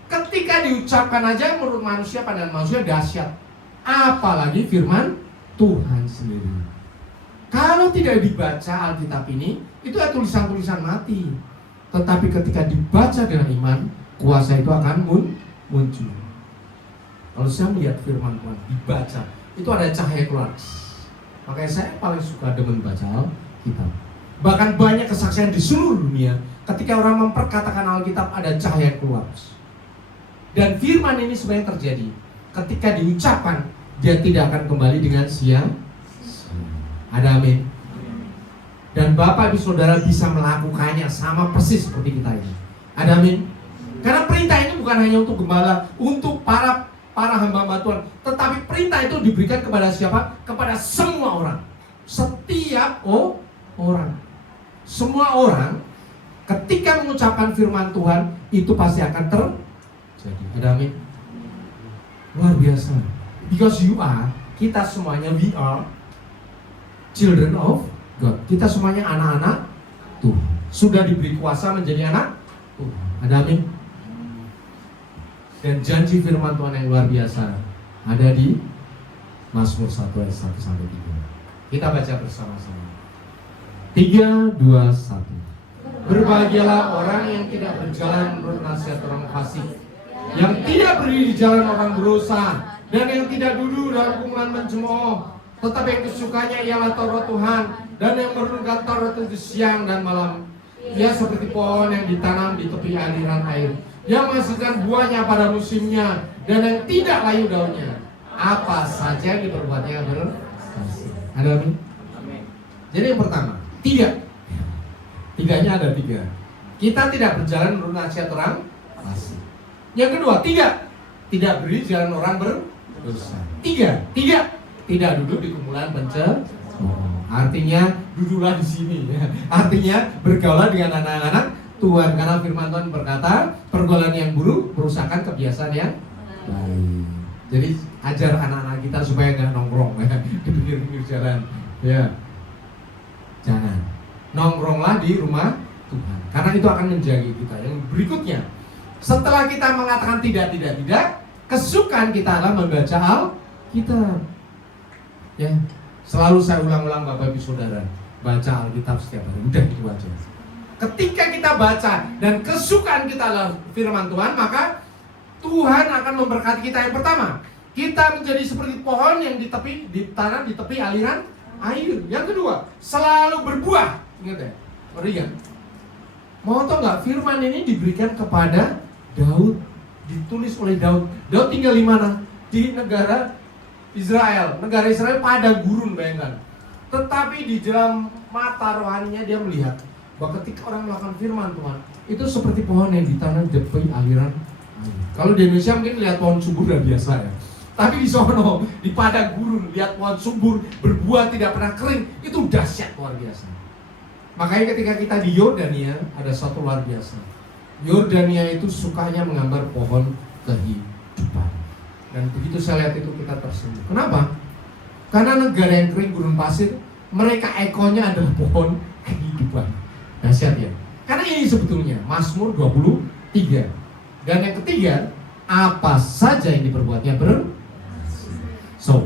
Ketika diucapkan aja menurut manusia, pandangan manusia dahsyat. Apalagi firman Tuhan sendiri. Kalau tidak dibaca Alkitab ini, itu tulisan-tulisan mati. Tetapi ketika dibaca dengan iman, kuasa itu akan muncul. Kalau saya melihat firman Tuhan dibaca, itu ada cahaya keluar. Makanya saya paling suka demen baca Alkitab. Bahkan banyak kesaksian di seluruh dunia ketika orang memperkatakan Alkitab ada cahaya keluar. Dan firman ini sebenarnya terjadi ketika diucapkan, dia tidak akan kembali dengan sia-sia. Ada amin. Dan Bapak Ibu Saudara bisa melakukannya sama persis seperti kita ini. Ada amin. Karena perintah ini bukan hanya untuk gembala, untuk para hamba-hamba Tuhan, tetapi perintah itu diberikan kepada siapa? Kepada semua orang. Setiap orang. Semua orang ketika mengucapkan firman Tuhan itu pasti akan terjadi. Ada amin. Luar biasa. Because you are, kita semuanya, we are children of God. Kita semuanya anak-anak Tuhan. Sudah diberi kuasa menjadi anak Tuhan. Ada amin. Dan janji firman Tuhan yang luar biasa ada di Mazmur 1 ayat 1 sampai 3. Kita baca bersama-sama. 3, 2, 1. Berbahagialah orang yang tidak berjalan menurut nasihat orang fasik, yang tidak berdiri di jalan orang berdosa, dan yang tidak duduk dalam kumpulan mencemooh. Tetapi yang kesukanya ialah Taurat Tuhan, dan yang merenungkan Taurat itu siang dan malam. Ia seperti pohon yang ditanam di tepi aliran air, yang menghasilkan buahnya pada musimnya, dan yang tidak layu daunnya. Apa saja yang diperbuatnya berhasil. Ada amin? Jadi yang pertama, tiganya ada 3. Kita tidak berjalan menurut nasihat orang fasik. Yang kedua, tidak berdiri di jalan orang berdosa. 3, tidak duduk di kumpulan pencemooh. Artinya duduklah di sini. Artinya bergaul dengan anak-anak Tuhan, karena firman Tuhan berkata pergaulan yang buruk merusakkan kebiasaan yang baik. Jadi ajar anak-anak kita supaya nggak nongkrong di pinggir-pinggir jalan. Ya, jangan nongkronglah di rumah Tuhan, karena itu akan menjaga kita. Yang berikutnya, setelah kita mengatakan tidak, kesukaan kita adalah membaca Alkitab. Ya, selalu saya ulang-ulang Bapak Ibu Saudara, baca Alkitab setiap hari. Udah itu aja. Ketika kita baca dan kesukaan kita adalah firman Tuhan, maka Tuhan akan memberkati kita. Yang pertama, kita menjadi seperti pohon yang ditanam di tepi aliran air. Yang kedua, selalu berbuah. Ingat ya, meriah. Mau tau nggak, firman ini diberikan kepada Daud, ditulis oleh Daud. Daud tinggal di mana? Di negara Israel. Negara Israel pada gurun, bayangkan. Tetapi di dalam mata rohaninya dia melihat bahwa ketika orang melakukan firman Tuhan, itu seperti pohon yang ditanam di tepi aliran air. Kalau di Indonesia mungkin lihat pohon subur udah biasa ya. Tapi di sono, di padang gurun, lihat pohon subur berbuah tidak pernah kering, itu dahsyat luar biasa. Makanya ketika kita di Yordania ada satu luar biasa. Yordania itu sukanya menggambar pohon kehidupan. Dan begitu saya lihat itu kita tersenyum. Kenapa? Karena negara yang kering gurun pasir, mereka ekornya adalah pohon kehidupan. Dahsyat ya. Karena ini sebetulnya Mazmur 23. Dan yang ketiga, apa saja yang diperbuatnya So,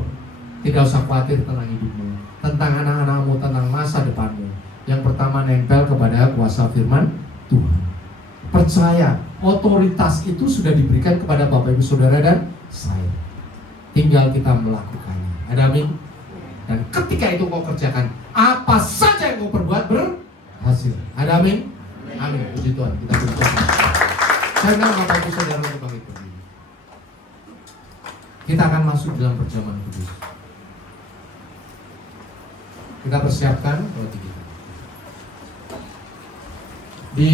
tidak usah khawatir tentang hidupmu, tentang anak-anakmu, tentang masa depanmu. Yang pertama, nempel kepada kuasa firman Tuhan. Percaya, otoritas itu sudah diberikan kepada Bapak Ibu Saudara dan saya. Tinggal kita melakukannya. Ada amin? Dan ketika itu kau kerjakan, apa saja yang kau perbuat berhasil. Ada amin? Amin. Puji Tuhan. Kita berdoa. Saya undang Bapak Ibu Saudara untuk bangkit berdiri. Kita akan masuk dalam perjamuan kudus. Kita persiapkan roti kita. Di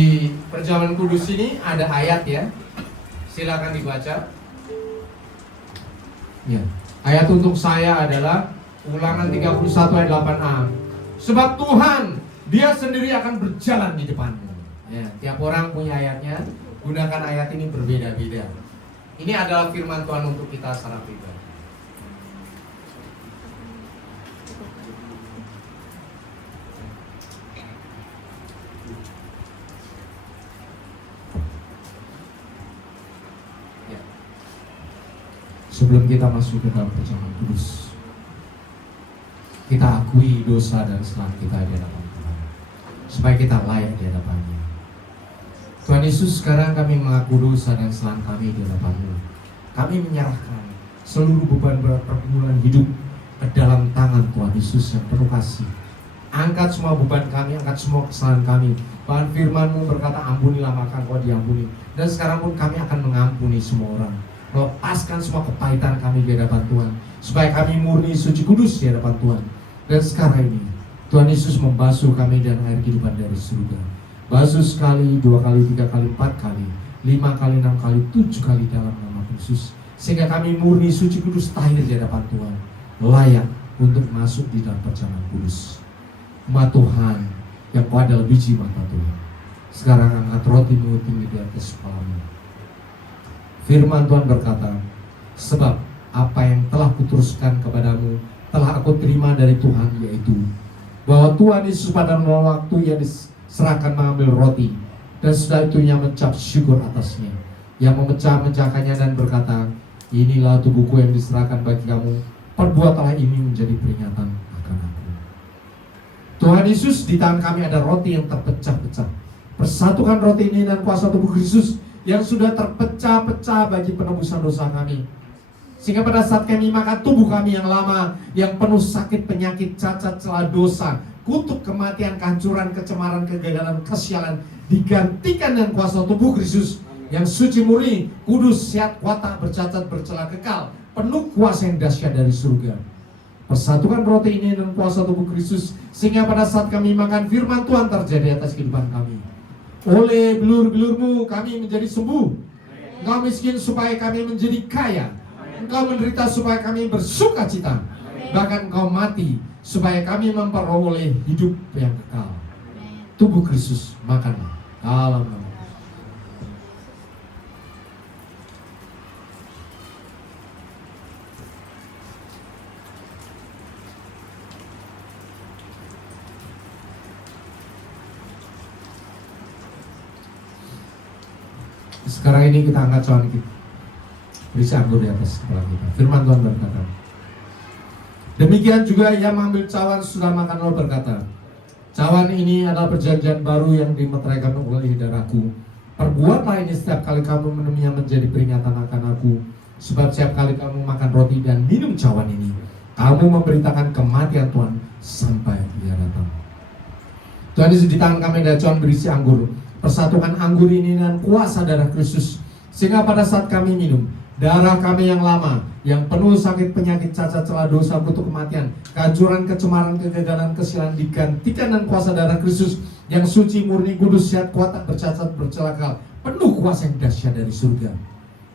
perjamuan kudus ini ada ayat ya. Silakan dibaca. Ya. Ayat untuk saya adalah Ulangan 31 ayat 8a. Sebab Tuhan, Dia sendiri akan berjalan di depanmu. Ya, tiap orang punya ayatnya, gunakan ayat ini berbeda-beda. Ini adalah firman Tuhan untuk kita secara pribadi. Ya. Sebelum kita masuk ke dalam perjamuan kudus, kita akui dosa dan kesalahan kita di hadapan Tuhan, supaya kita layak di hadapan-Nya. Tuhan Yesus, sekarang kami mengaku dosa dan kesalahan kami di hadapan-Mu. Kami menyerahkan seluruh beban berat pergumulan hidup ke dalam tangan Tuhan Yesus yang penuh kasih. Angkat semua beban kami, angkat semua kesalahan kami. Bahkan firman-Mu berkata, ampunilah maka Engkau diampuni. Dan sekarang pun kami akan mengampuni semua orang, melepaskan semua kepahitan kami di hadapan Tuhan, supaya kami murni, suci, kudus di hadapan Tuhan. Dan sekarang ini Tuhan Yesus membasuh kami dengan air kehidupan dari surga. Basuh sekali, 2 kali, 3 kali, 4 kali, 5 kali, 6 kali, 7 kali dalam nama Yesus, sehingga kami murni, suci, kudus, tahir di hadapan Tuhan, layak untuk masuk di dalam perjamuan kudus. Umat Tuhan yang Kau adalah biji mata Tuhan, sekarang angkat rotimu tinggi di atas kepalamu. Firman Tuhan berkata, sebab apa yang telah kuteruskan kepadamu telah aku terima dari Tuhan, yaitu bahwa Tuhan Yesus pada waktu Ia serahkan mengambil roti, dan setelah itu Ia mencap syukur atasnya, Ia memecah-mecahkannya dan berkata, inilah tubuhku yang diserahkan bagi kamu, perbuatlah ini menjadi peringatan akan aku. Tuhan Yesus, di tangan kami ada roti yang terpecah-pecah. Persatukan roti ini dan kuasa tubuh Kristus yang sudah terpecah-pecah bagi penebusan dosa kami, sehingga pada saat kami makan tubuh kami yang lama, yang penuh sakit, penyakit, cacat, celah, dosa, kutuk, kematian, kehancuran, kecemaran, kegagalan, kesialan, digantikan dengan kuasa tubuh Kristus yang suci, murni, kudus, sehat, kuat, tak bercacat, bercela, kekal, penuh kuasa yang dahsyat dari surga. Persatukan roti ini dengan kuasa tubuh Kristus, sehingga pada saat kami makan, firman Tuhan terjadi atas kehidupan kami. Oleh belur-belurmu kami menjadi sembuh. Engkau miskin supaya kami menjadi kaya. Engkau menderita supaya kami bersuka cita. Bahkan Engkau mati supaya kami memperoleh hidup yang kekal. Tubuh Kristus, makanlah dalam nama Yesus. Sekarang ini kita angkat cawan kita, berisi anggur di atas kepala kita. Firman Tuhan berkata, demikian juga Ia mengambil cawan sudah makan lalu berkata, cawan ini adalah perjanjian baru yang dimeteraikan oleh darahku. Perbuatlah ini setiap kali kamu minumnya menjadi peringatan akan aku. Sebab setiap kali kamu makan roti dan minum cawan ini, kamu memberitakan kematian Tuhan sampai Ia datang. Tuhan Yesus, di tangan kami ada cawan berisi anggur. Persatukan anggur ini dengan kuasa darah Kristus, sehingga pada saat kami minum, darah kami yang lama, yang penuh sakit, penyakit, cacat, celah, dosa, kutuk, kematian, kehancuran, kecemaran, kegagalan, kesialan, digantikan dengan kuasa darah Kristus yang suci, murni, kudus, sehat, kuat, tak bercacat, bercela, kekal, penuh kuasa yang dahsyat dari surga.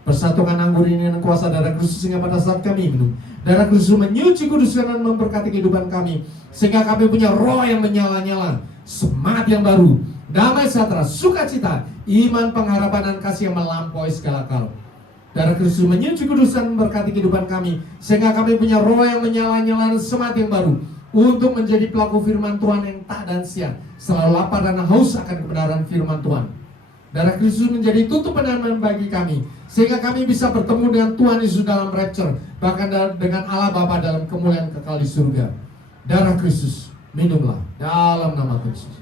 Persatukan anggur ini dengan kuasa darah Kristus, sehingga pada saat kami minum, darah Kristus menyuci, kuduskan, dan memberkati kehidupan kami, sehingga kami punya roh yang menyala-nyala, semangat yang baru, damai, sejahtera, sukacita, iman, pengharapan, dan kasih yang melampaui segala akal. Darah Kristus menyuci, kuduskan, memberkati kehidupan kami, sehingga kami punya roh yang menyala-nyala, semangat yang baru, untuk menjadi pelaku firman Tuhan yang tak dan sia, selalu lapar dan haus akan kebenaran firman Tuhan. Darah Kristus menjadi tutup penahanan bagi kami, sehingga kami bisa bertemu dengan Tuhan Yesus dalam rapture, bahkan dengan Allah Bapa dalam kemuliaan kekal di surga. Darah Kristus, minumlah dalam nama Kristus.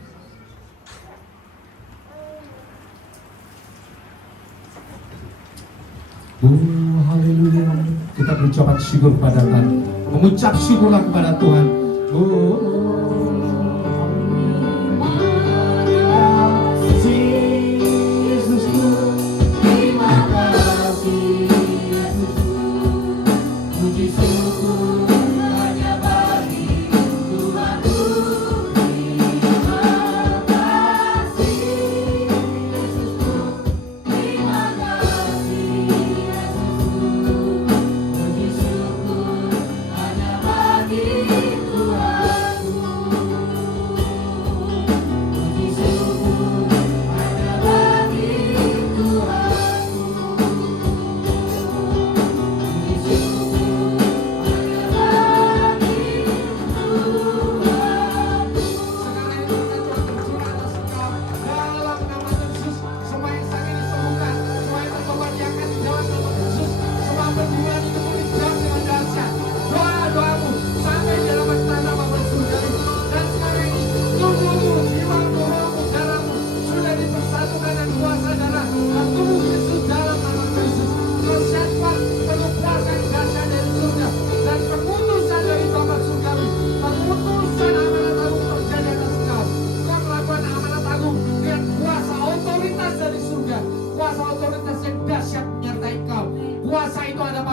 Haleluya. Kita berucap syukur kepada Tuhan, mengucap syukurlah kepada Tuhan.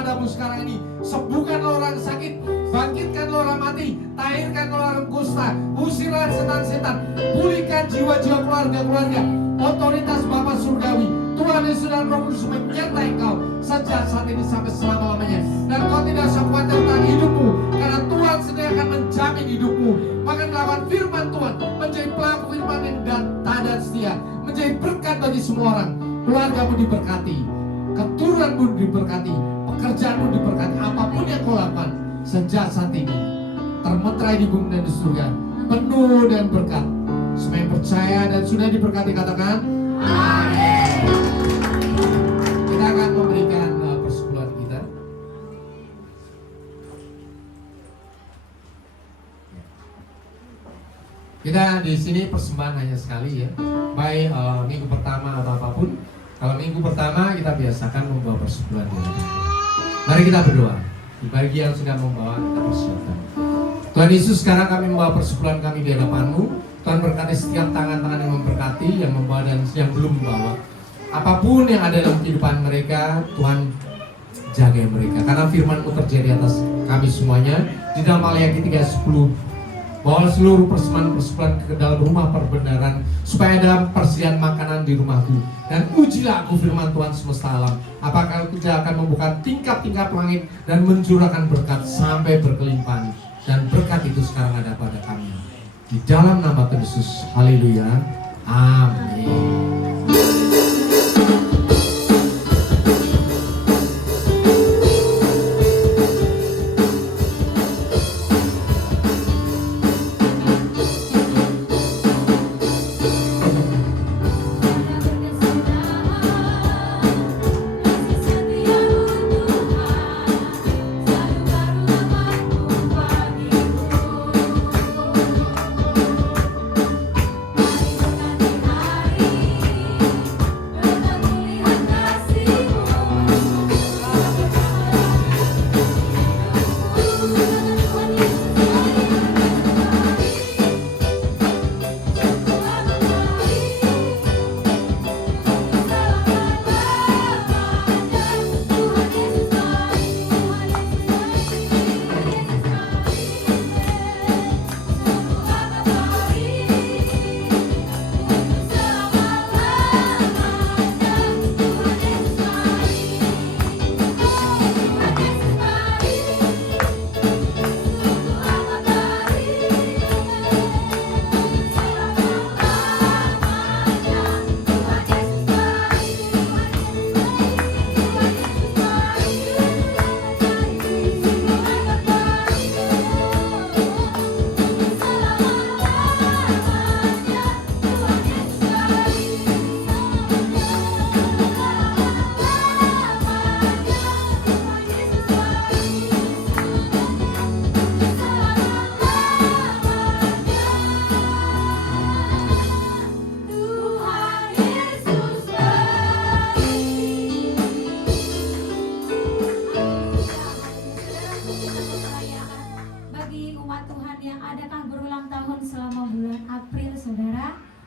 kepadamu sekarang ini. Sembuhkanlah orang sakit, bangkitkanlah orang mati, tahirkanlah orang kusta, usirlah setan-setan, pulihkan jiwa-jiwa keluarga-keluarga. Otoritas Bapa Surgawi, Tuhan Yesus dan Roh Kudus menyertai kau sejak saat ini sampai selama-lamanya. Dan kau tidak usah khawatir tentang hidupmu, karena Tuhan sendiri akan menjamin hidupmu. Maka melawan firman Tuhan, menjadi pelaku firman yang taat dan setia, menjadi berkat bagi semua orang. Keluargamu diberkati, keturunanmu diberkati, pekerjaanmu diberkati. Apapun yang kau lakukan sejak saat ini, termeterai di bumi dan di surga, penuh dan berkat. Semua yang percaya dan sudah diberkati katakan amin. Kita akan memberikan persepuluhan kita. Kita di sini persembahan hanya sekali ya, baik minggu pertama atau apapun. Kalau minggu pertama kita biasakan membawa persepuluhan di hadapan. Mari kita berdoa. Bagi yang sudah membawa, kita persiapkan. Tuhan Yesus, sekarang kami membawa persepuluhan kami di hadapan-Mu. Tuhan berkati setiap tangan-tangan yang memberkati, yang membawa dan yang belum membawa. Apapun yang ada dalam kehidupan mereka, Tuhan jaga mereka. Karena firman-Mu terjadi atas kami semuanya. Di dalam Maliaki 3:10, bawa seluruh persembahan ke dalam rumah perbendaharaan, supaya ada persediaan makanan di rumahku. Dan ujilah aku firman Tuhan semesta alam, apakah aku tidak akan membuka tingkap-tingkap langit dan mencurahkan berkat sampai berkelimpahan. Dan berkat itu sekarang ada pada kami. Di dalam nama Tuhan Yesus, haleluya, amin.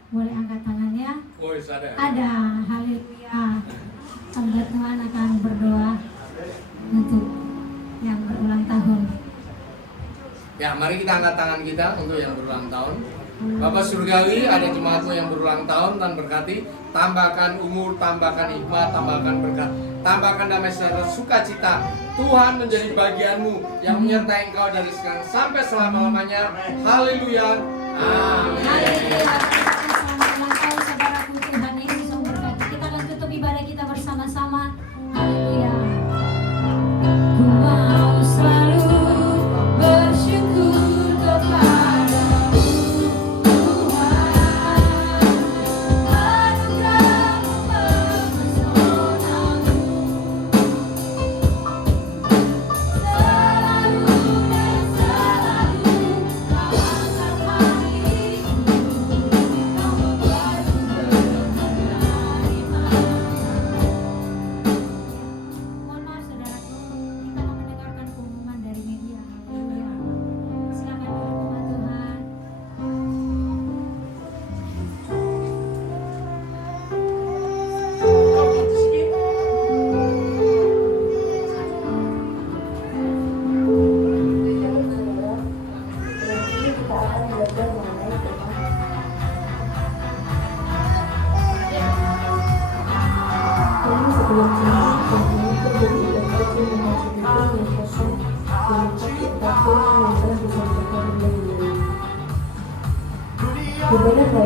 Boleh angkat tangannya. Ada, haleluya. Hamba Tuhan akan berdoa untuk yang berulang tahun. Ya, mari kita angkat tangan kita untuk yang berulang tahun. Bapak Surgawi, ada jemaatmu yang berulang tahun dan berkati. Tambahkan umur, tambahkan hikmat, tambahkan berkat, tambahkan damai sejahtera, sukacita. Tuhan menjadi bagianmu yang menyertai engkau dari sekarang sampai selama-lamanya. Haleluya. Amin. Haleluya. Selamat ulang tahun saudaraku, Tuhan Yesus memberkati. Kita akan tutup ibadah kita bersama-sama. Haleluya. Ku mau selalu bersyukur kepadamu, Tuhan. Anugerah-Mu mempesonaku. Selalu dan selalu kau angkat hatiku.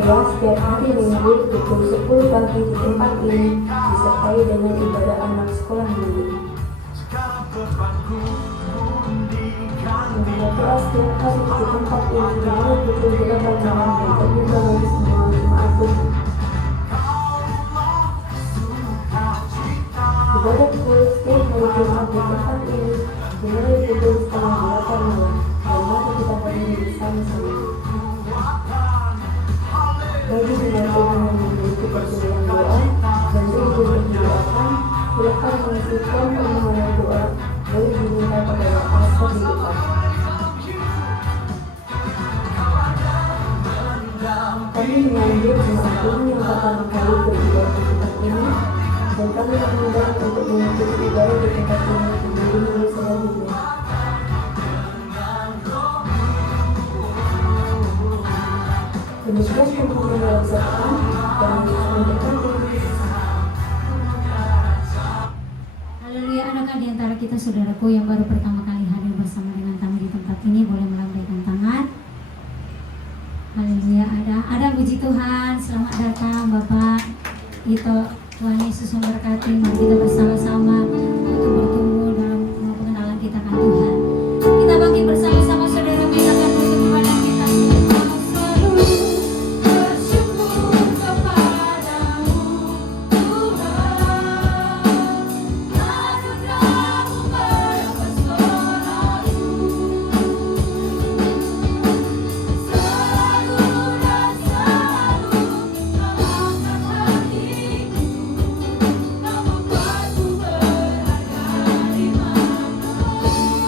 adalah setiap hari Minggu pukul 10 pagi di tempat ini disertai dengan ibadah anak sekolah minggu. Yang doa setiap hari di tempat ini dimulai pukul 8 malam dan terbuka bagi semua jemaat Tuhan. Ibadah khusus setiap hari Jumat di tempat ini dimulai pukul 7:30 malam dan mari kita hadiri bersama-sama. Bagi jemaat Tuhan yang memiliki pergumulan doa dan rindu mendoakan, silakan mengisi form permohonan doa boleh diminta kepada pastor di depan. Kami menyambut jemaat Tuhan yang pertama kali beribadah di tempat ini, dan kami mengundang untuk mengikuti ibadah di tempat ini sendiri melalui selanjutnya. Demikian pembukaan dalam sapaan dan menunjukkan Haleluya, adakah di antara kita saudaraku yang baru pertama kali hadir bersama dengan kami di tempat ini boleh melambaikan tangan? Haleluya, ada puji Tuhan. Selamat datang Bapak Ito. Tuhan Yesus memberkati. Mari kita bersama-sama untuk bertumbuh dalam pengenalan kita akan Tuhan. Kita bangkit bersama-sama saudara, kita akan tutup ibadah kita. Selalu bersyukur kepadamu Tuhan, anugerah-Mu berpesonaku. Selalu dan selalu Kau angkat hatiku, Kau membuatku berharga di mata-Mu. Selalu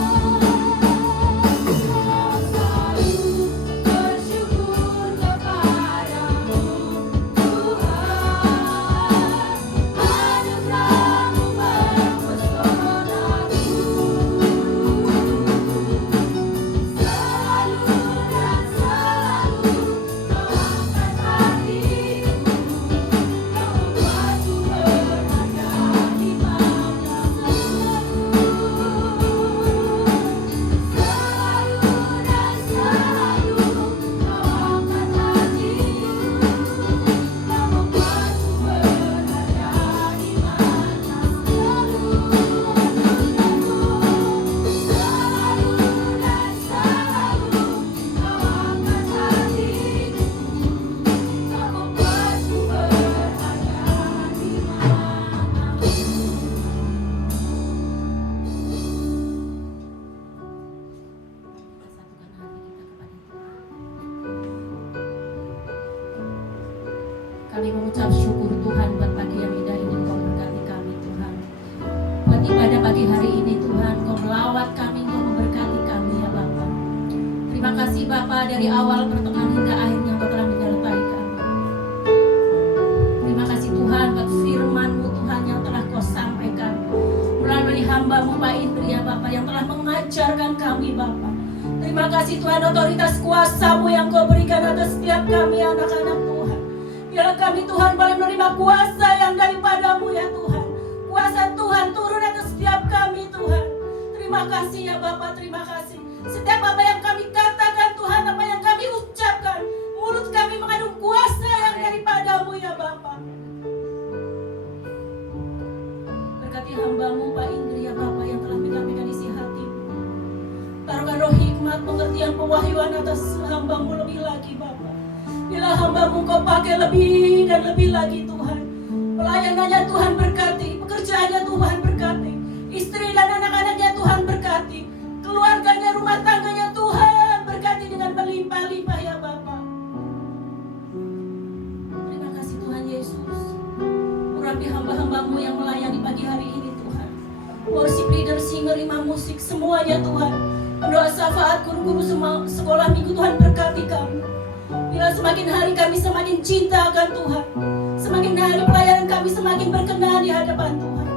bersyukur kepadamu Tuhan, anugerah-Mu berpesonaku. Selalu dan selalu Kau angkat hatiku, Kau membuatku berharga di mata-Mu. Selalu dan selalu Kau angkat hatiku, Kau membuatku berharga di mata-Mu. Selalu dan selalu Kau angkat hatiku, Kau membuatku berharga di mata-Mu. Satukan hati kita kepada Tuhan. Kami mengucap syukur Tuhan buat pagi yang indah ini, Kau berkati kami Tuhan. Buat ibadah pagi hari ini Tuhan, Kau melawat kami, Kau memberkati kami ya Bapa. Terima kasih Bapa, dari awal pertengahan hingga akhirnya Kau telah menyertai kami. Terima kasih Tuhan buat firman-Mu Tuhan yang telah Kau sampaikan melalui hamba-Mu Pak Indri ya Bapa, yang telah mengajarkan kami Bapa. Terima kasih Tuhan, otoritas kuasa-Mu yang Kau berikan atas setiap kami anak-anak Tuhan. Biarlah kami Tuhan boleh menerima kuasa yang daripada-Mu ya Tuhan. Kuasa Tuhan turun atas setiap kami Tuhan. Terima kasih ya Bapa, terima kasih. Setiap apa yang kami katakan Tuhan, apa yang kami ucapkan, mulut kami mengandung kuasa yang daripada-Mu ya Bapa. Berkati hamba-Mu Pak Indri ya Bapa, yang telah menyampaikan isi hati. Taruhkan roh hikmat, pengertian, pewahyuan atas hamba-Mu lebih lagi Bapa. Bila hamba-Mu Kau pakai lebih dan lebih lagi Tuhan. Pelayanannya Tuhan berkati, pekerjaannya Tuhan berkati, istri dan anak-anaknya Tuhan berkati, keluarganya, rumah tangganya Tuhan berkati dengan berlimpah-limpah ya Bapa. Terima kasih Tuhan Yesus. Urapi hamba-hamba-Mu yang melayani pagi hari ini Tuhan. Worship leader, singer, imam musik, semuanya Tuhan. Pendoa syafaat, guru-guru sekolah minggu Tuhan berkati kami. Bila semakin hari kami semakin cinta akan Tuhan, semakin hari pelayanan kami semakin berkenan di hadapan Tuhan.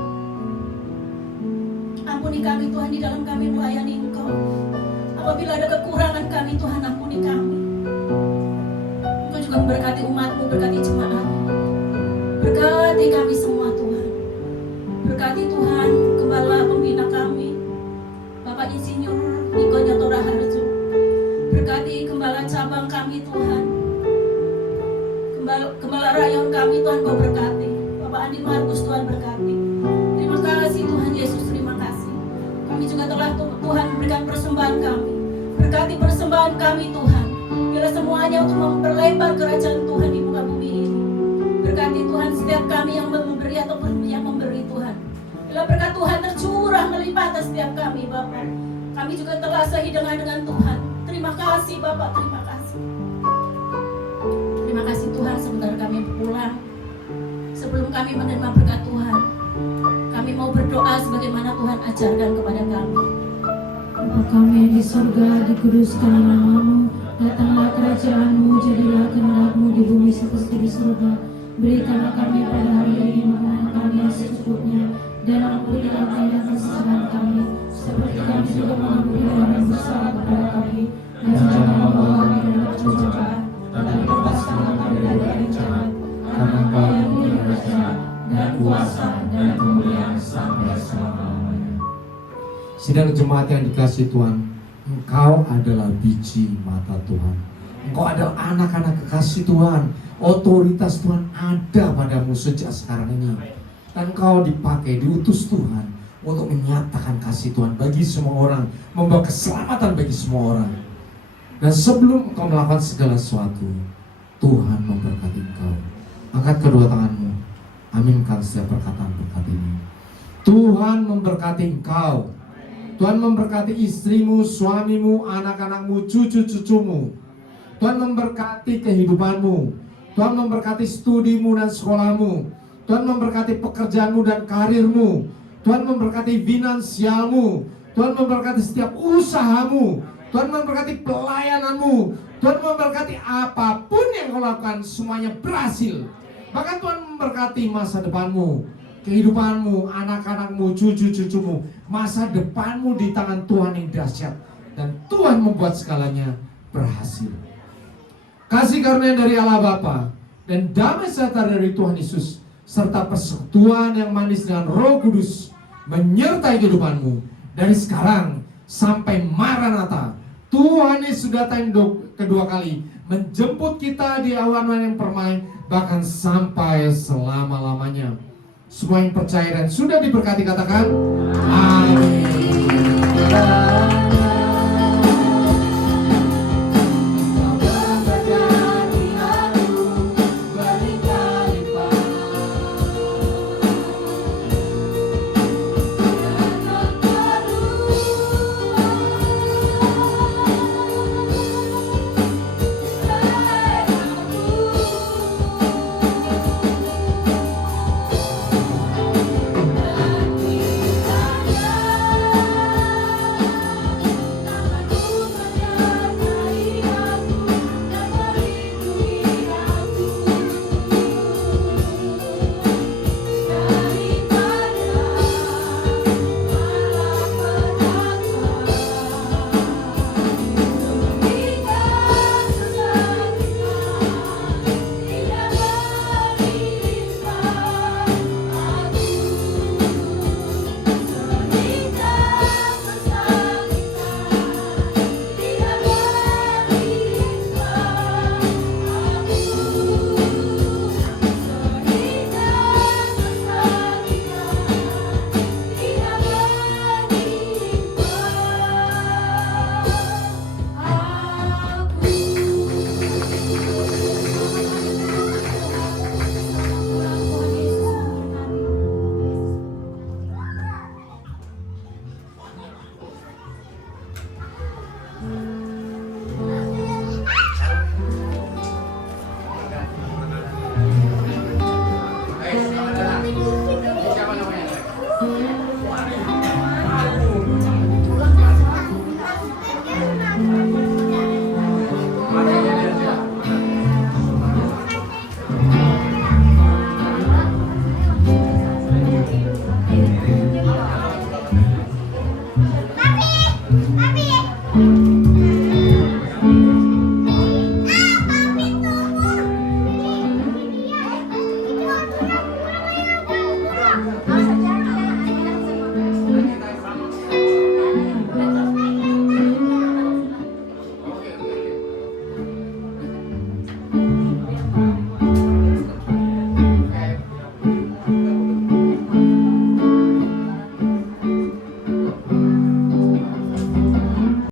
Ampuni kami Tuhan di dalam kami melayani Engkau. Apabila ada kekurangan kami Tuhan, ampuni kami. Engkau juga memberkati umat-Mu, berkati jemaat. Berkati kami semua Tuhan. Berkati Tuhan Gembala pembina kami, Bapak Insinyur Niko Nyatora Harjo. Berkati Gembala cabang kami Tuhan, Gembala rayon kami Tuhan Kau berkati. Bapak Andi Markus Tuhan berkati. Terima kasih Tuhan Yesus, terima kasih. Kami juga telah Tuhan memberikan persembahan kami. Berkati persembahan kami Tuhan. Biarlah semuanya untuk memperlebar kerajaan Tuhan di muka bumi ini. Berkati Tuhan setiap kami yang memberi ataupun yang memberi Tuhan. Bila berkat Tuhan tercurah melimpah atas setiap kami Bapak. Kami juga telah sehidangan dengan Tuhan. Terima kasih Bapak, terima kasih. Terima kasih Tuhan sebentar kami pulang. Sebelum kami menerima berkat Tuhan, kami mau berdoa sebagaimana Tuhan ajarkan kepada kami. Bapa kami yang di surga, dikuduskan namamu, datanglah kerajaanmu, jadilah kehendak-mu di bumi seperti di surga. Berikanlah kami pada hari ini makanan kami yang secukupnya, dan ampunilah kami atas kesalahan kami, seperti kami juga mengampuni orang yang bersalah kepada kami. Dan jangan membawa kami ke dalam pencobaan, tetapi lepaskanlah kami dari yang jahat. Karena Engkau yang punya kerajaan dan kuasa dan kemuliaan sampai selama-lamanya. Sidang jemaat yang dikasihi Tuhan, engkau adalah biji mata Tuhan. Engkau adalah anak-anak kekasih Tuhan. Otoritas Tuhan ada padamu sejak sekarang ini. Dan engkau dipakai, diutus Tuhan untuk menyatakan kasih Tuhan bagi semua orang, membawa keselamatan bagi semua orang. Dan sebelum engkau melakukan segala sesuatu, Tuhan memberkati engkau. Angkat kedua tanganmu, aminkan setiap perkataan berkat ini. Tuhan memberkati engkau. Tuhan memberkati istrimu, suamimu, anak-anakmu, cucu-cucumu. Tuhan memberkati kehidupanmu. Tuhan memberkati studimu dan sekolahmu. Tuhan memberkati pekerjaanmu dan karirmu. Tuhan memberkati finansialmu. Tuhan memberkati setiap usahamu. Tuhan memberkati pelayananmu. Tuhan memberkati apapun yang kau lakukan, semuanya berhasil. Bahkan Tuhan memberkati masa depanmu, kehidupanmu, anak-anakmu, cucu-cucumu. Masa depanmu di tangan Tuhan yang dahsyat. Dan Tuhan membuat segalanya berhasil. Kasih karunia dari Allah Bapa dan damai sejahtera dari Tuhan Yesus, serta persekutuan yang manis dengan Roh Kudus menyertai kehidupanmu dari sekarang sampai Maranatha. Tuhan Yesus datang kedua kali menjemput kita di awan-awan yang permai, bahkan sampai selama-lamanya. Semua yang percaya dan sudah diberkati katakan amin.